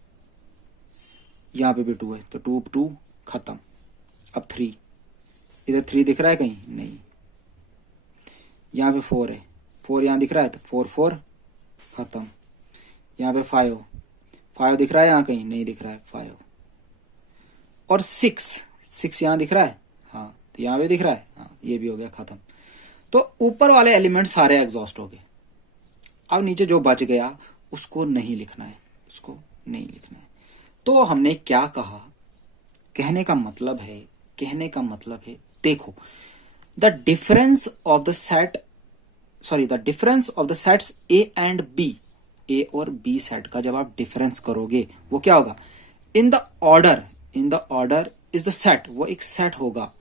यहां पे भी 2 है, तो 2 2 खत्म। अब 3, इधर 3 दिख रहा है कहीं? नहीं। यहां पे 4 है, 4 यहां दिख रहा है, तो 4 4 खत्म। यहां पे 5 दिख रहा है यहां कहीं? नहीं दिख रहा है, 5। और 6 यहां दिख रहा है, हाँ, तो यहां पे दिख रहा है, हाँ, ये भी हो गया खत्म। तो ऊपर वाले एलिमेंट सारे एग्जॉस्ट हो गए। अब नीचे जो बच गया उसको नहीं लिखना है, तो हमने क्या कहा, कहने का मतलब है देखो, the difference of the sets A and B, A और बी सेट का जब आप डिफरेंस करोगे वो क्या होगा, in the order is the set, वो एक सेट होगा,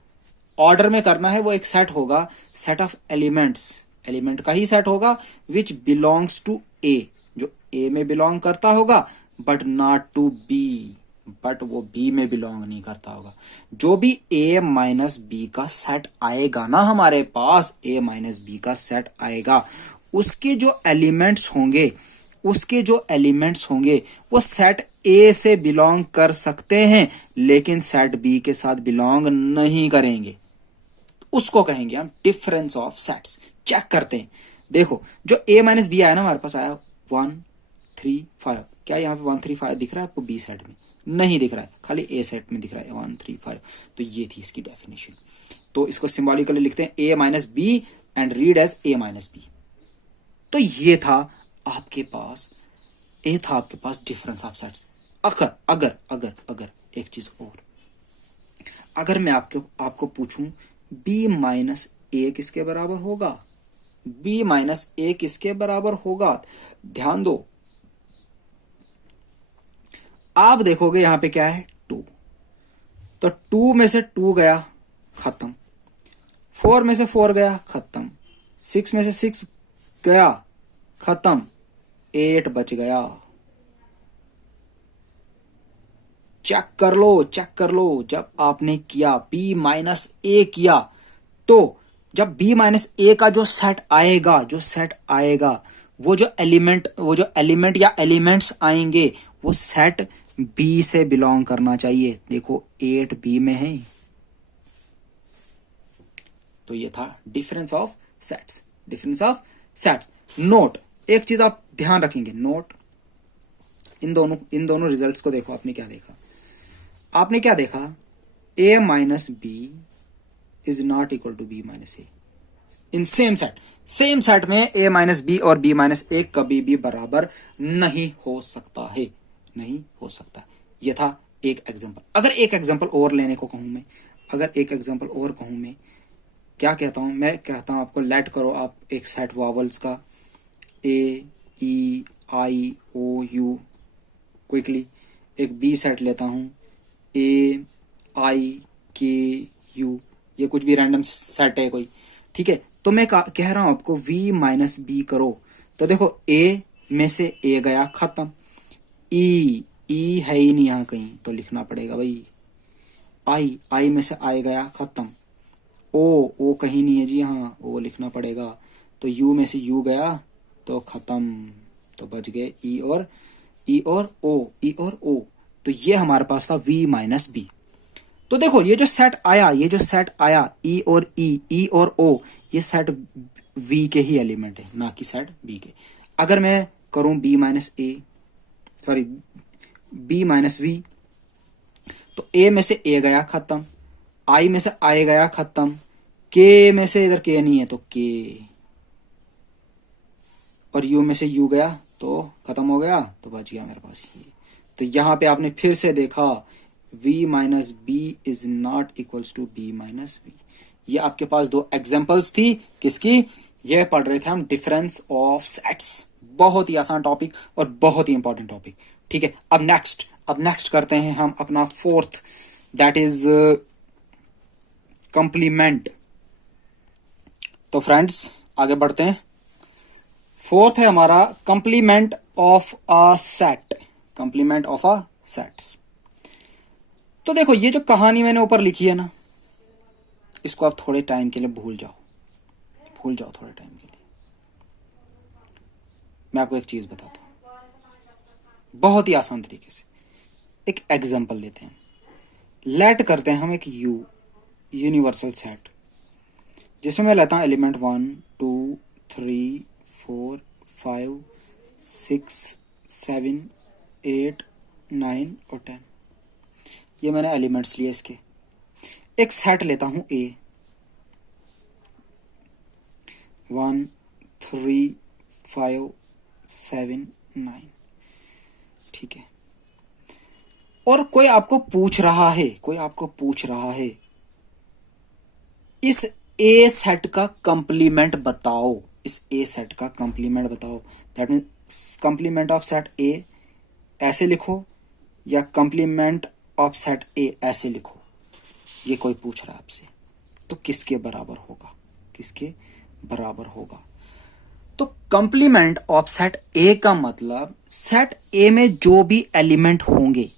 ऑर्डर में करना है, वो एक सेट होगा, सेट ऑफ एलिमेंट का ही सेट होगा, विच बिलोंग्स टू ए, जो ए में बिलोंग करता होगा, but not to B, but वो बी में बिलोंग नहीं करता होगा। जो भी ए माइनस बी का सेट आएगा ना हमारे पास, ए माइनस बी का सेट आएगा, उसके जो एलिमेंट्स होंगे वो सेट ए से बिलोंग कर सकते हैं, लेकिन सेट बी के साथ बिलोंग नहीं करेंगे। उसको कहेंगे हम डिफरेंस ऑफ सेट्स। चेक करते हैं, देखो जो a माइनस बी आया ना हमारे पास, आया 1 3 5। क्या यहाँ पे 1 3 5 दिख रहा है आपको बी सेट में? नहीं दिख रहा है, खाली ए सेट में दिख रहा है 1 3 5। तो ये थी इसकी डेफिनेशन। तो इसको सिंबॉलिकली लिखते हैं a minus B and read as a minus B. तो ये था आपके पास डिफरेंस ऑफ सेट्स। अगर एक चीज और, अगर मैं आपको पूछूं b माइनस ए किसके बराबर होगा, ध्यान दो, आप देखोगे यहां पे क्या है 2, तो 2 में से 2 गया खत्म। 4 में से 4 गया, खत्म। 6 में से 6 गया, खत्म। 8 बच गया। चेक कर लो, चेक कर लो। जब आपने किया b-a किया, तो जब b-a का जो सेट आएगा, वो जो एलिमेंट या एलिमेंट्स आएंगे, वो सेट b से बिलोंग करना चाहिए। देखो 8 b में है। तो ये था डिफरेंस ऑफ सेट्स। नोट, एक चीज आप ध्यान रखेंगे, नोट इन दोनों रिजल्ट्स को देखो। आपने क्या देखा, a minus B is not equal to b minus A. इन सेम सेट में a माइनस बी और b माइनस ए कभी भी बराबर नहीं हो सकता है, नहीं हो सकता। यह था एक एग्जांपल। अगर एक एग्जांपल और लेने को कहूं मैं, क्या कहता हूं मैं? कहता हूं आपको, लेट करो आप एक सेट वॉवल्स का, ए E I O you, quickly एक बी सेट लेता हूं, ए आई के यू, ये कुछ भी रैंडम सेट है कोई, ठीक है। तो मैं कह रहा हूं आपको v माइनस बी करो, तो देखो a में से a गया, खत्म। e है ही नहीं यहां कहीं, तो लिखना पड़ेगा भाई। i में से i गया, खत्म। o कहीं नहीं है जी, यहाँ o लिखना पड़ेगा। तो u में से u गया, तो खत्म। तो बच गए e और o। तो ये हमारे पास था v माइनस बी। तो देखो ये जो सेट आया e और o, ये सेट v के ही एलिमेंट है, ना कि सेट b के। अगर मैं करूं b माइनस v, तो a में से a गया, खत्म। i में से i गया, खत्म। k में से, इधर k नहीं है तो k, और u में से u गया, तो खत्म हो गया, तो बच गया मेरे पास ये। तो यहां पे आपने फिर से देखा v minus B is not equals to b minus B. ये आपके पास दो एग्जांपल्स थी, किसकी? ये पढ़ रहे थे हम डिफरेंस ऑफ सेट्स। बहुत ही आसान टॉपिक और बहुत ही इंपॉर्टेंट टॉपिक, ठीक है। अब नेक्स्ट करते हैं हम अपना फोर्थ, दैट इज कंप्लीमेंट। तो फ्रेंड्स आगे बढ़ते हैं। फोर्थ है हमारा कंप्लीमेंट ऑफ अ सेट। तो देखो ये जो कहानी मैंने ऊपर लिखी है ना, इसको आप थोड़े टाइम के लिए भूल जाओ थोड़े टाइम के लिए। मैं आपको एक चीज बताता हूं, बहुत ही आसान तरीके से। एक एग्जांपल लेते हैं, लेट करते हैं हम एक यूनिवर्सल सेट, जिसमें मैं लेता हूं एलिमेंट 1 2 3 4 5 6 7 8 9 और 10। ये मैंने एलिमेंट्स लिए इसके। एक सेट लेता हूं A, 1 3 5 7 9, ठीक है। और कोई आपको पूछ रहा है इस A सेट का कंप्लीमेंट बताओ, that means complement of set A ऐसे लिखो, या कंप्लीमेंट ऑफ सेट A ऐसे लिखो। ये कोई पूछ रहा है आपसे, तो किसके बराबर होगा? तो कंप्लीमेंट ऑफ सेट A का मतलब सेट A में जो भी एलिमेंट होंगे,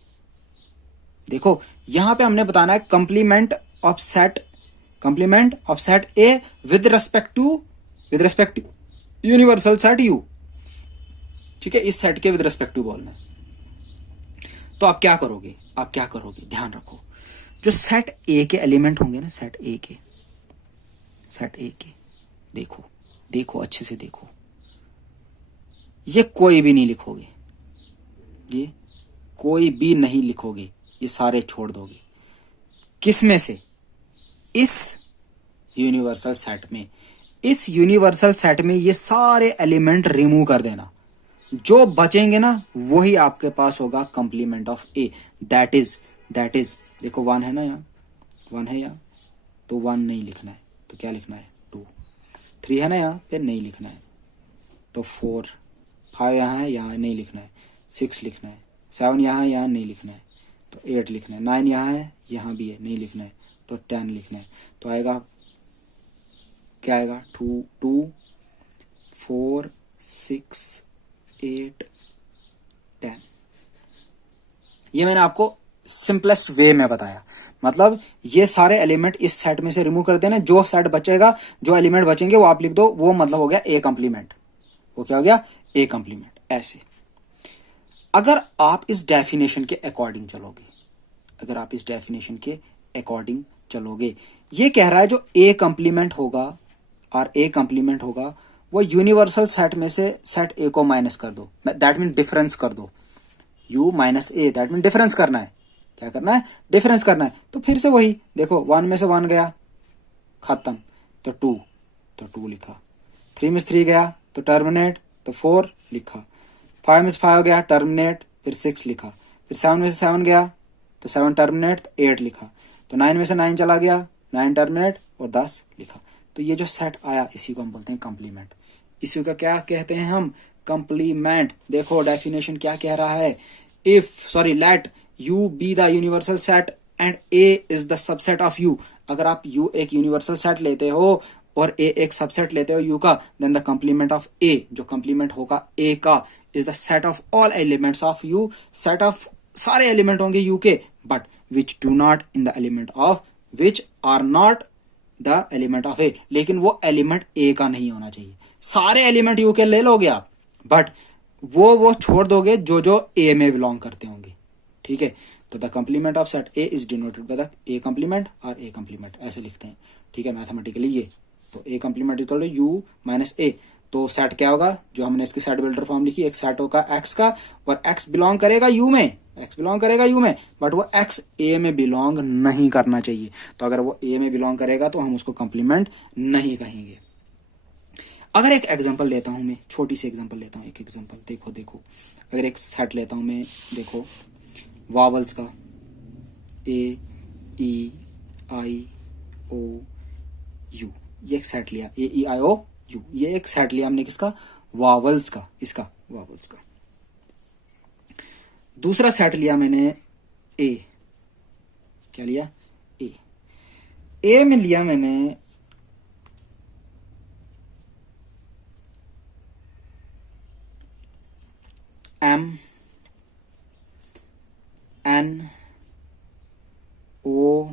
देखो यहां पे हमने बताना है complement of set A with respect to universal set U, ठीक है। इस सेट के विद रेस्पेक्ट टू बोलना है। तो आप क्या करोगे, ध्यान रखो, जो सेट A के एलिमेंट होंगे ना, सेट A के देखो अच्छे से देखो, ये कोई भी नहीं लिखोगे, ये सारे छोड़ दोगे। किस में से? इस यूनिवर्सल सेट में ये सारे एलिमेंट रिमूव कर देना। जो बचेंगे ना, वही आपके पास होगा complement of A। That is देखो 1 है ना, यहाँ 1 है यहाँ, तो 1 नहीं लिखना है, तो क्या लिखना है? 2। 3 है ना यहाँ पे, नहीं लिखना है, तो 4। 5 यहाँ है, यहाँ नहीं लिखना है, 6 लिखना है। 7 यहाँ है, यहाँ नहीं लिखना है, तो 8 लिखना है। 9 यहाँ है, यहाँ भी है, नहीं लिखना है, तो 10 लिखना है। तो आएगा क्या आएगा 2 2 4 6 8 10। ये मैंने आपको सिंपलेस्ट वे में बताया। मतलब ये सारे एलिमेंट इस सेट में से रिमूव कर देना, जो सेट बचेगा, जो एलिमेंट बचेंगे वो आप लिख दो, वो मतलब हो गया ए कंप्लीमेंट। वो क्या हो गया ए कंप्लीमेंट। ऐसे अगर आप इस डेफिनेशन के अकॉर्डिंग चलोगे, अगर आप इस डेफिनेशन के अकॉर्डिंग चलोगे, ये कह रहा है जो ए कंप्लीमेंट होगा और ए कंप्लीमेंट होगा वो यूनिवर्सल सेट में से सेट ए को माइनस कर दो, दैट मीन डिफरेंस कर दो। You minus A, that mean difference करना है। क्या करना है? डिफरेंस करना है। तो फिर से वही देखो, 1 में से 1 गया, खत्म, तो 2, तो 2 लिखा। 3 में से 3 गया तो टर्मिनेट, तो 4 लिखा। 5 में से 5 गया टर्मिनेट, फिर 6 लिखा। फिर 7 में से 7 गया तो 7 टर्मिनेट, तो 8 लिखा। तो 9 में से 9 चला गया, 9 टर्मिनेट और 10 लिखा। तो ये जो सेट आया इसी को हम बोलते हैं कंप्लीमेंट। इसी का क्या कहते हैं हम? कंप्लीमेंट। देखो डेफिनेशन क्या कह रहा है, let you be the universal set and A is the subset of U. अगर आप यू एक यूनिवर्सल सेट लेते हो और ए एक सबसेट लेते हो यू का, then the complement of A, जो कंप्लीमेंट होगा ए का, is the set of all elements of U. Set of सारे एलिमेंट होंगे यू के, but which do not in the element of, which are not the element of A. लेकिन वो एलिमेंट ए का नहीं होना चाहिए। सारे एलिमेंट यू के ले लोगे आप, बट वो छोड़ दोगे जो जो ए में बिलोंग करते होंगे। ठीक है, तो the complement of set A is denoted by the A complement और ए कंप्लीमेंट, ऐसे लिखते हैं। ठीक है, मैथमेटिकली ये तो A complement equal to U minus A. तो सेट क्या होगा, जो हमने इसकी सेट बिल्डर फॉर्म लिखी, एक सेट होगा एक्स का और एक्स बिलोंग करेगा यू में, एक्स बिलोंग करेगा यू में, बट वो एक्स ए में बिलोंग नहीं करना चाहिए। तो अगर वो ए में बिलोंग करेगा तो हम उसको कंप्लीमेंट नहीं कहेंगे। अगर एक एग्जांपल लेता हूं मैं, छोटी सी एग्जांपल लेता हूं, एक एग्जांपल देखो, अगर एक सेट लेता हूं मैं, देखो वावल्स का, ए ई आई ओ यू, ये एक सेट लिया, ए ई आई ओ यू, ये एक सेट लिया हमने किसका? वावल्स का, इसका वावल्स का। दूसरा सेट लिया मैंने ए, क्या लिया? ए में लिया मैंने M N O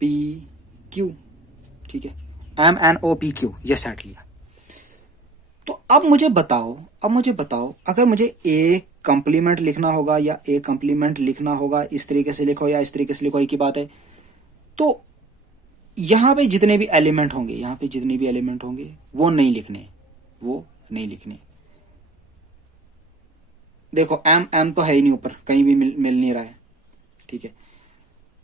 P Q. ठीक है, M N O P Q, ये सेट लिया। तो अब मुझे बताओ अगर मुझे ए कंप्लीमेंट लिखना होगा या ए कंप्लीमेंट लिखना होगा, इस तरीके से लिखो या इस तरीके से लिखो, एक ही बात है। तो यहां पे जितने भी एलिमेंट होंगे वो नहीं लिखने। देखो एम तो है ही नहीं ऊपर, कहीं भी मिल नहीं रहा है। ठीक है,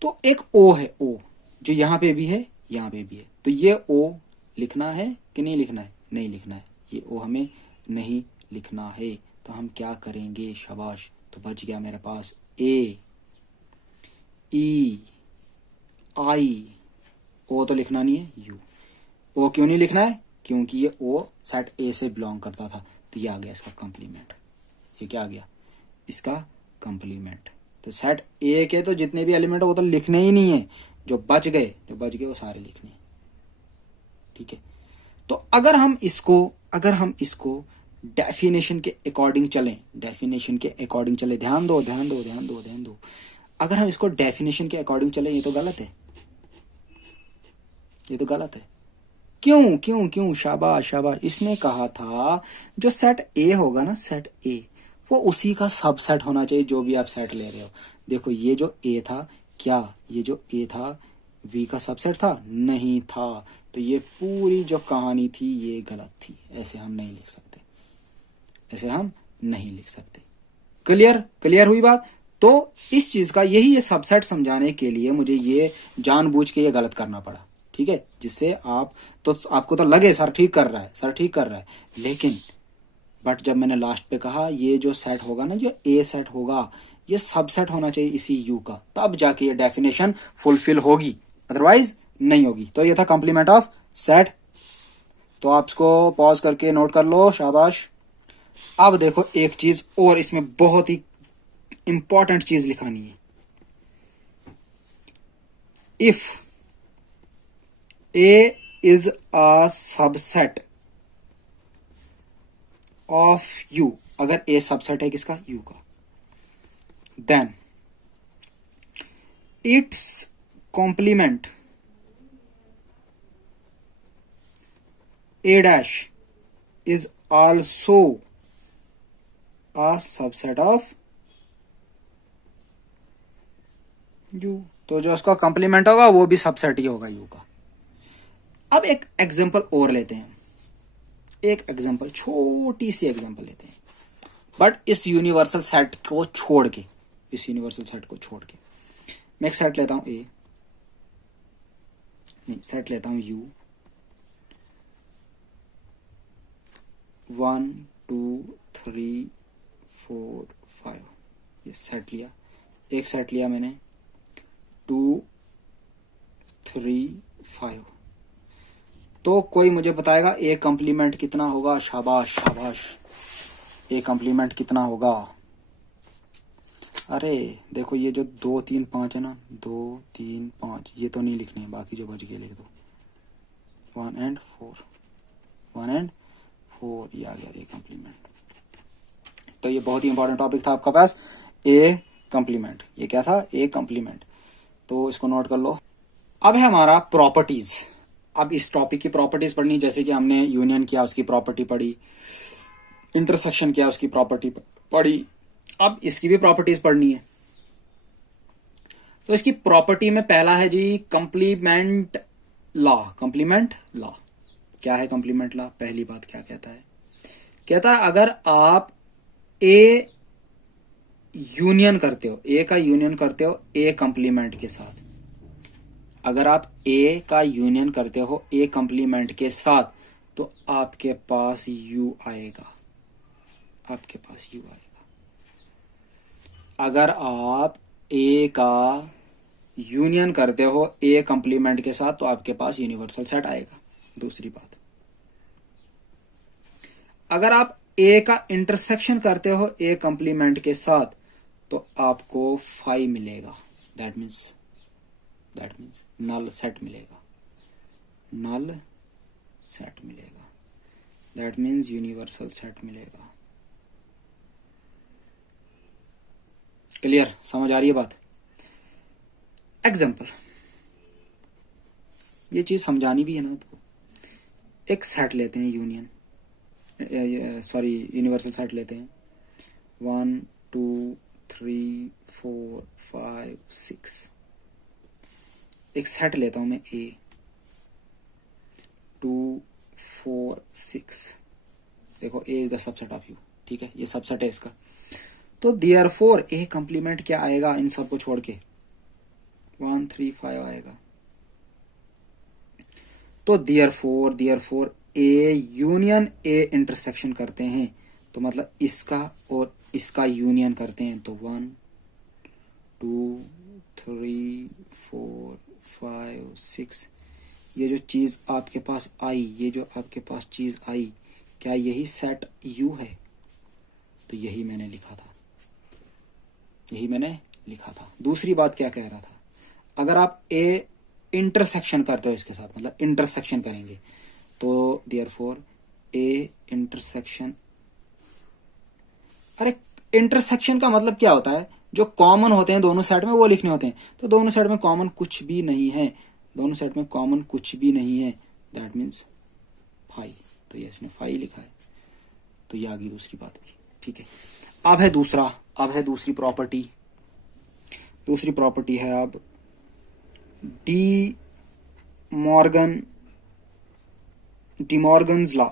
तो एक ओ है, ओ जो यहां पे भी है, यहां पे भी है। तो ये ओ लिखना है कि नहीं लिखना है? नहीं लिखना है, ये ओ हमें नहीं लिखना है। तो हम क्या करेंगे? शाबाश, तो बच गया मेरे पास ए ई आई, ओ तो लिखना नहीं है, यू। ओ क्यों नहीं लिखना है? क्योंकि ये ओ सेट ए से बिलोंग करता था। तो ये आ गया इसका कंप्लीमेंट। ये क्या आ गया? इसका कंप्लीमेंट। तो सेट ए के तो जितने भी एलिमेंट वो तो लिखने ही नहीं है, जो बच गए वो सारे लिखने हैं। ठीक है, तो अगर हम इसको डेफिनेशन के अकॉर्डिंग चलें, ध्यान दो। अगर हम इसको डेफिनेशन के अकॉर्डिंग चलें, ये तो गलत है। क्यों? शाबाश, इसने कहा था जो सेट ए होगा ना, सेट ए, वो उसी का सबसेट होना चाहिए जो भी आप सेट ले रहे हो। देखो ये जो ए था, क्या ये जो ए था वी का सबसेट था? नहीं था। तो ये पूरी जो कहानी थी ये गलत थी। ऐसे हम नहीं लिख सकते। क्लियर हुई बात? तो इस चीज का ये सबसेट समझाने के लिए मुझे ये जानबूझ के ये गलत करना पड़ा। ठीक है, जिससे आपको तो लगे सर ठीक कर रहा है, लेकिन बट जब मैंने लास्ट पे कहा ये जो सेट होगा ना, जो ए सेट होगा, ये सबसेट होना चाहिए इसी यू का, तब जाके ये डेफिनेशन फुलफिल होगी, अदरवाइज नहीं होगी। तो ये था कंप्लीमेंट ऑफ सेट। तो आप इसको पॉज करके नोट कर लो, शाबाश। अब देखो एक चीज और, इसमें बहुत ही इंपॉर्टेंट चीज लिखानी है। If A is a subset of U, अगर ए सबसेट है किसका, यू का, then its complement A dash is also a subset of U. तो जो उसका कॉम्प्लीमेंट होगा वो भी सबसेट ही होगा यू का। अब एक एग्जांपल और लेते हैं, एक एग्जांपल, छोटी सी एग्जांपल लेते हैं, बट इस यूनिवर्सल सेट को छोड़ के, इस यूनिवर्सल सेट को छोड़ के मैं एक सेट लेता हूं ए, नहीं सेट लेता हूं यू, 1 2 3 4 5, ये सेट लिया, एक सेट लिया मैंने 2 3 5। तो कोई मुझे बताएगा ए कॉम्प्लीमेंट कितना होगा, शाबाश शाबाश, ए कॉम्प्लीमेंट कितना होगा। अरे देखो ये जो 2 3 5 है ना, 2 3 5 ये तो नहीं लिखने हैं, बाकी जो बच गए लिख दो, 1 and 4, 1 and 4, ये आ गया ए कॉम्प्लीमेंट। तो ये बहुत ही इंपॉर्टेंट टॉपिक था आपका पास, ए कॉम्प्लीमेंट, ये क्या था, ए कॉम्प्लीमेंट, तो इसको नोट कर लो। अब है हमारा प्रॉपर्टीज। अब इस टॉपिक की प्रॉपर्टीज पढ़नी, जैसे कि हमने यूनियन किया उसकी प्रॉपर्टी पढ़ी, इंटरसेक्शन किया उसकी प्रॉपर्टी पढ़ी, अब इसकी भी प्रॉपर्टीज पढ़नी है। तो इसकी प्रॉपर्टी में पहला है जी कंप्लीमेंट लॉ। कंप्लीमेंट लॉ क्या है, कंप्लीमेंट लॉ पहली बात क्या कहता है, कहता है अगर आप ए यूनियन करते हो, ए का यूनियन करते हो ए कंप्लीमेंट के साथ, अगर आप ए का यूनियन करते हो ए कंप्लीमेंट के साथ, तो आपके पास यू आएगा, आपके पास यू आएगा। अगर आप ए का यूनियन करते हो ए कंप्लीमेंट के साथ, तो आपके पास यूनिवर्सल सेट आएगा। दूसरी बात, अगर आप ए का इंटरसेक्शन करते हो ए कंप्लीमेंट के साथ, तो आपको फाई मिलेगा, दैट मीन्स नल सेट मिलेगा, नल सेट मिलेगा, दैट मीन्स यूनिवर्सल सेट मिलेगा। क्लियर, समझ आ रही है बात। एग्जाम्पल, ये चीज समझानी भी है ना आपको। एक सेट लेते हैं यूनियन, यूनिवर्सल सेट लेते हैं, 1 2 3 4 5 6। एक सेट लेता हूं मैं ए, 2 4 6, देखो A is the subset of U, ठीक है, ये सबसेट है इसका। तो देयरफॉर ए कंप्लीमेंट क्या आएगा इन सबको छोड़ के, 1 3 5 आएगा। तो therefore A union A intersection करते हैं, तो मतलब इसका और इसका यूनियन करते हैं, तो 1 2 3 4 5 6, ये जो चीज आपके पास आई, ये जो आपके पास चीज आई, क्या यही सेट यू है? तो यही मैंने लिखा था, यही मैंने लिखा था। दूसरी बात क्या कह रहा था, अगर आप ए इंटरसेक्शन करते हो इसके साथ, मतलब इंटरसेक्शन करेंगे, तो देयरफॉर ए इंटरसेक्शन, अरे इंटरसेक्शन का मतलब क्या होता है, जो कॉमन होते हैं दोनों सेट में वो लिखने होते हैं। तो दोनों सेट में कॉमन कुछ भी नहीं है, दोनों सेट में कॉमन कुछ भी नहीं है, दैट मीन्स फाई। तो ये इसने फाई लिखा है, तो ये आ गई दूसरी बात भी, ठीक है। अब है दूसरी प्रॉपर्टी। दूसरी प्रॉपर्टी है अब D Morgan's law.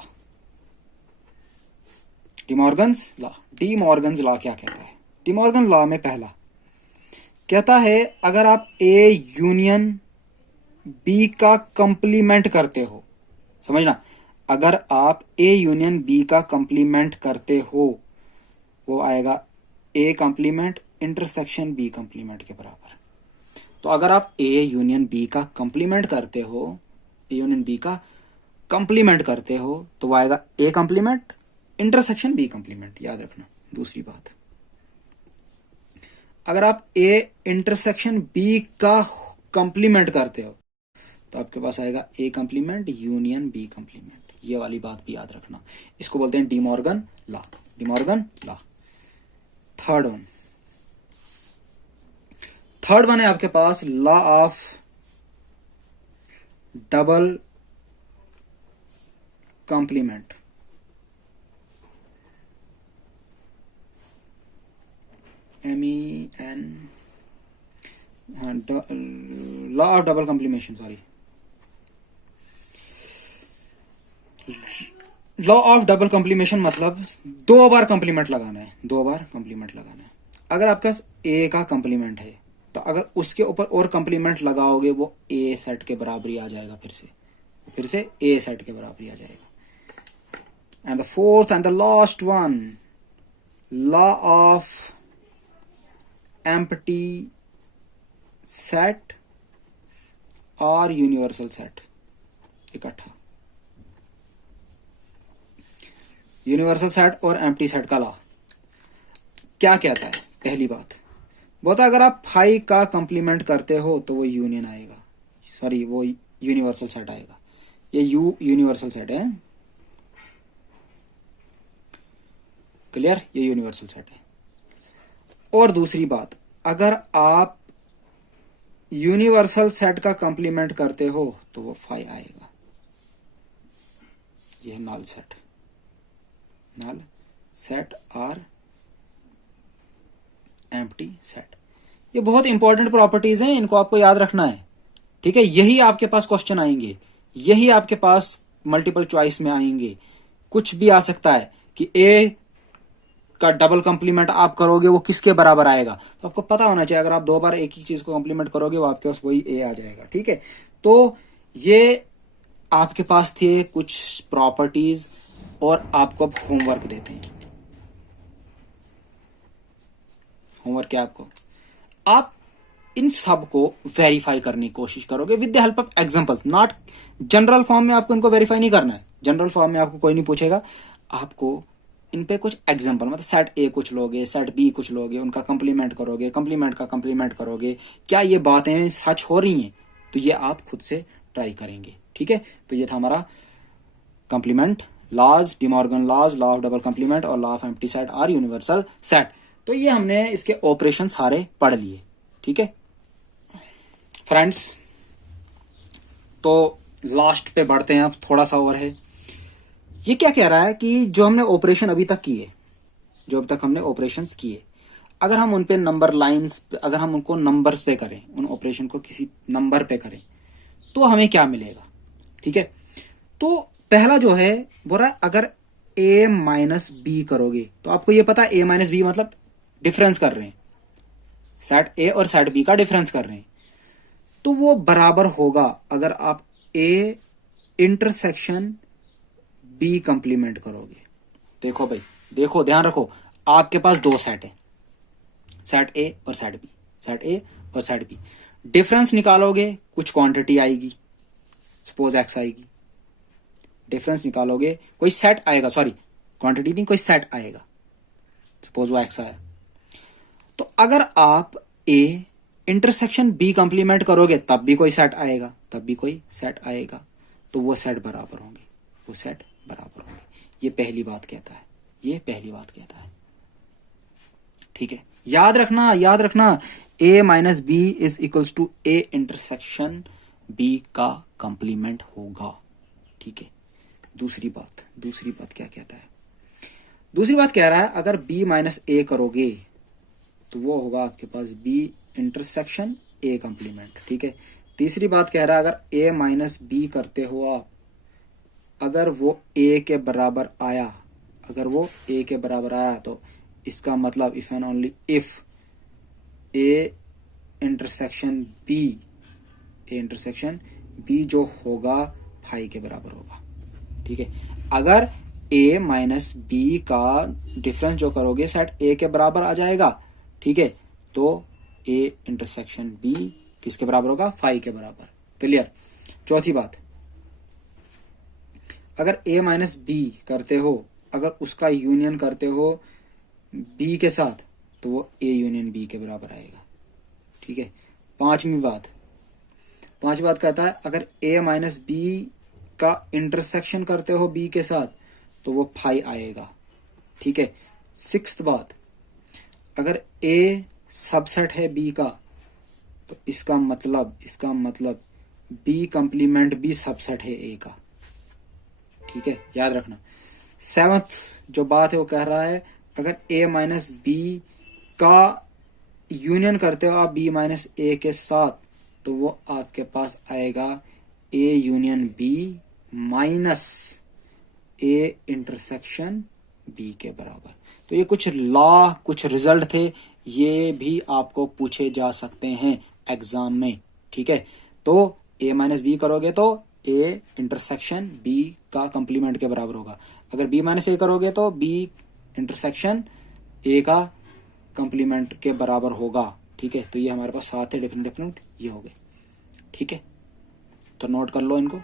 D Morgan's law क्या कहता है? डी मॉर्गन लॉ में पहला कहता है, अगर आप ए यूनियन बी का कंप्लीमेंट करते हो, समझना, अगर आप ए यूनियन बी का कंप्लीमेंट करते हो, वो आएगा A complement intersection B complement के बराबर। तो अगर आप ए यूनियन बी का कंप्लीमेंट करते हो, ए यूनियन बी का कंप्लीमेंट करते हो, तो वो आएगा A complement intersection B complement, याद रखना। दूसरी बात, अगर आप ए इंटरसेक्शन बी का कंप्लीमेंट करते हो तो आपके पास आएगा A complement union B complement. ये वाली बात भी याद रखना, इसको बोलते हैं De Morgan law. De Morgan law. Third one है आपके पास law of double complement. MEN, law of double complementation, sorry, law of double complementation मतलब 2 बार कॉम्प्लीमेंट लगाना है, 2 बार कॉम्प्लीमेंट लगाना है। अगर आपके पास ए का कॉम्प्लीमेंट है तो अगर उसके ऊपर और कॉम्प्लीमेंट लगाओगे वो ए सेट के बराबर ही आ जाएगा, फिर से ए सेट के बराबर ही आ जाएगा। And the fourth and the last one, law of empty set और यूनिवर्सल सेट इकट्ठा। यूनिवर्सल सेट और एम्प्टी सेट का लॉ क्या कहता है? पहली बात बोलता है अगर आप फाई का कंप्लीमेंट करते हो तो वो यूनियन आएगा, सॉरी वो यूनिवर्सल सेट आएगा। ये यूनिवर्सल सेट है, क्लियर? ये यूनिवर्सल सेट है। और दूसरी बात, अगर आप यूनिवर्सल सेट का कंप्लीमेंट करते हो तो वो फाई आएगा। ये नल सेट, नल सेट और एम्प्टी सेट। ये बहुत इंपॉर्टेंट प्रॉपर्टीज हैं, इनको आपको याद रखना है, ठीक है? यही आपके पास क्वेश्चन आएंगे, यही आपके पास मल्टीपल चॉइस में आएंगे। कुछ भी आ सकता है कि ए का डबल कंप्लीमेंट आप करोगे वो किसके बराबर आएगा, तो आपको पता होना चाहिए। अगर आप 2 बार एक ही चीज को कंप्लीमेंट करोगे वो आपके पास वही ए आ जाएगा, ठीक है? तो ये आपके पास थे कुछ प्रॉपर्टीज और आपको अब होमवर्क देते हैं। होमवर्क क्या आपको, आप इन सब को वेरीफाई करने की कोशिश करोगे with the help of examples. Not general form में आपको इनको वेरीफाई नहीं करना है, जनरल फॉर्म में आपको कोई नहीं पूछेगा। आपको इन पे कुछ एग्जांपल, मतलब सेट ए कुछ लोगे, सेट बी कुछ लोगे, उनका कंप्लीमेंट करोगे, कंप्लीमेंट का कंप्लीमेंट करोगे, क्या ये बातें सच हो रही हैं, तो ये आप खुद से ट्राई करेंगे, ठीक है? तो ये था हमारा complement laws, De Morgan laws, law of double complement और लॉ ऑफ एम्प्टी सेट और यूनिवर्सल सेट। तो ये हमने इसके ऑपरेशन सारे पढ़ लिए, ठीक है फ्रेंड्स? तो लास्ट पे बढ़ते हैं, अब थोड़ा सा और है। ये क्या कह रहा है कि जो हमने ऑपरेशन अभी तक किए, जो अभी तक हमने ऑपरेशंस किए, अगर हम उन पे नंबर लाइंस, अगर हम उनको नंबर्स पे करें, उन ऑपरेशन को किसी नंबर पे करें तो हमें क्या मिलेगा, ठीक है? तो पहला जो है बोल रहा है अगर a माइनस बी करोगे, तो आपको ये पता है a माइनस बी मतलब डिफरेंस कर रहे हैं, सेट ए और सेट बी का डिफरेंस कर रहे हैं, तो वो बराबर होगा अगर आप a इंटरसेक्शन बी कंप्लीमेंट करोगे। देखो भाई, देखो ध्यान रखो, आपके पास 2 सेट है, सेट ए और सेट बी, सेट ए और सेट बी। डिफरेंस निकालोगे, कुछ क्वांटिटी आएगी, सपोज एक्स आएगी। डिफरेंस निकालोगे, कोई सेट आएगा, सॉरी क्वांटिटी नहीं, कोई सेट आएगा, सपोज वो एक्स आया। तो अगर आप ए इंटरसेक्शन बी कंप्लीमेंट करोगे तब भी कोई सेट आएगा, तब भी कोई सेट आएगा, तो वो सेट बराबर होंगे, वो सेट बराबर होंगे। ये पहली बात कहता है, ये पहली बात कहता है, ठीक है? याद रखना, याद रखना, a minus B is equals to a intersection b का कंप्लीमेंट होगा, ठीक है? दूसरी बात क्या कहता है? दूसरी बात कह रहा है अगर b माइनस a करोगे तो वो होगा आपके पास b इंटरसेक्शन a कंप्लीमेंट, ठीक है? तीसरी बात कह रहा है अगर a माइनस b करते हो आप, अगर वो a के बराबर आया, अगर वो a के बराबर आया तो इसका मतलब if and only if a intersection b जो होगा फाई के बराबर होगा, ठीक है? अगर a माइनस बी का डिफरेंस जो करोगे सेट a के बराबर आ जाएगा, ठीक है? तो a इंटरसेक्शन b किसके बराबर होगा? फाई के बराबर, क्लियर? चौथी बात, अगर a माइनस बी करते हो, अगर उसका यूनियन करते हो b के साथ, तो वो a यूनियन b के बराबर आएगा, ठीक है? पांचवी बात, पांचवी बात कहता है अगर a माइनस बी का इंटरसेक्शन करते हो b के साथ तो वो फाई आएगा। ठीक है। सिक्स्थ बात, अगर a सबसेट है b का तो इसका मतलब b कंप्लीमेंट b सबसेट है a का। ठीक है, याद रखना। सेवंथ जो बात है वो कह रहा है अगर a माइनस बी का यूनियन करते हो आप b माइनस ए के साथ तो वो आपके पास आएगा a union b minus a intersection b के बराबर। तो ये कुछ लॉ, कुछ रिजल्ट थे, ये भी आपको पूछे जा सकते हैं एग्जाम में। ठीक है, तो a माइनस बी करोगे तो a इंटरसेक्शन b का कंप्लीमेंट के बराबर होगा। अगर b माइनस ए करोगे तो b इंटरसेक्शन a का कंप्लीमेंट के बराबर होगा। ठीक है, तो ये हमारे पास 7 है डिफरेंट ये हो गए। ठीक है, तो नोट कर लो इनको।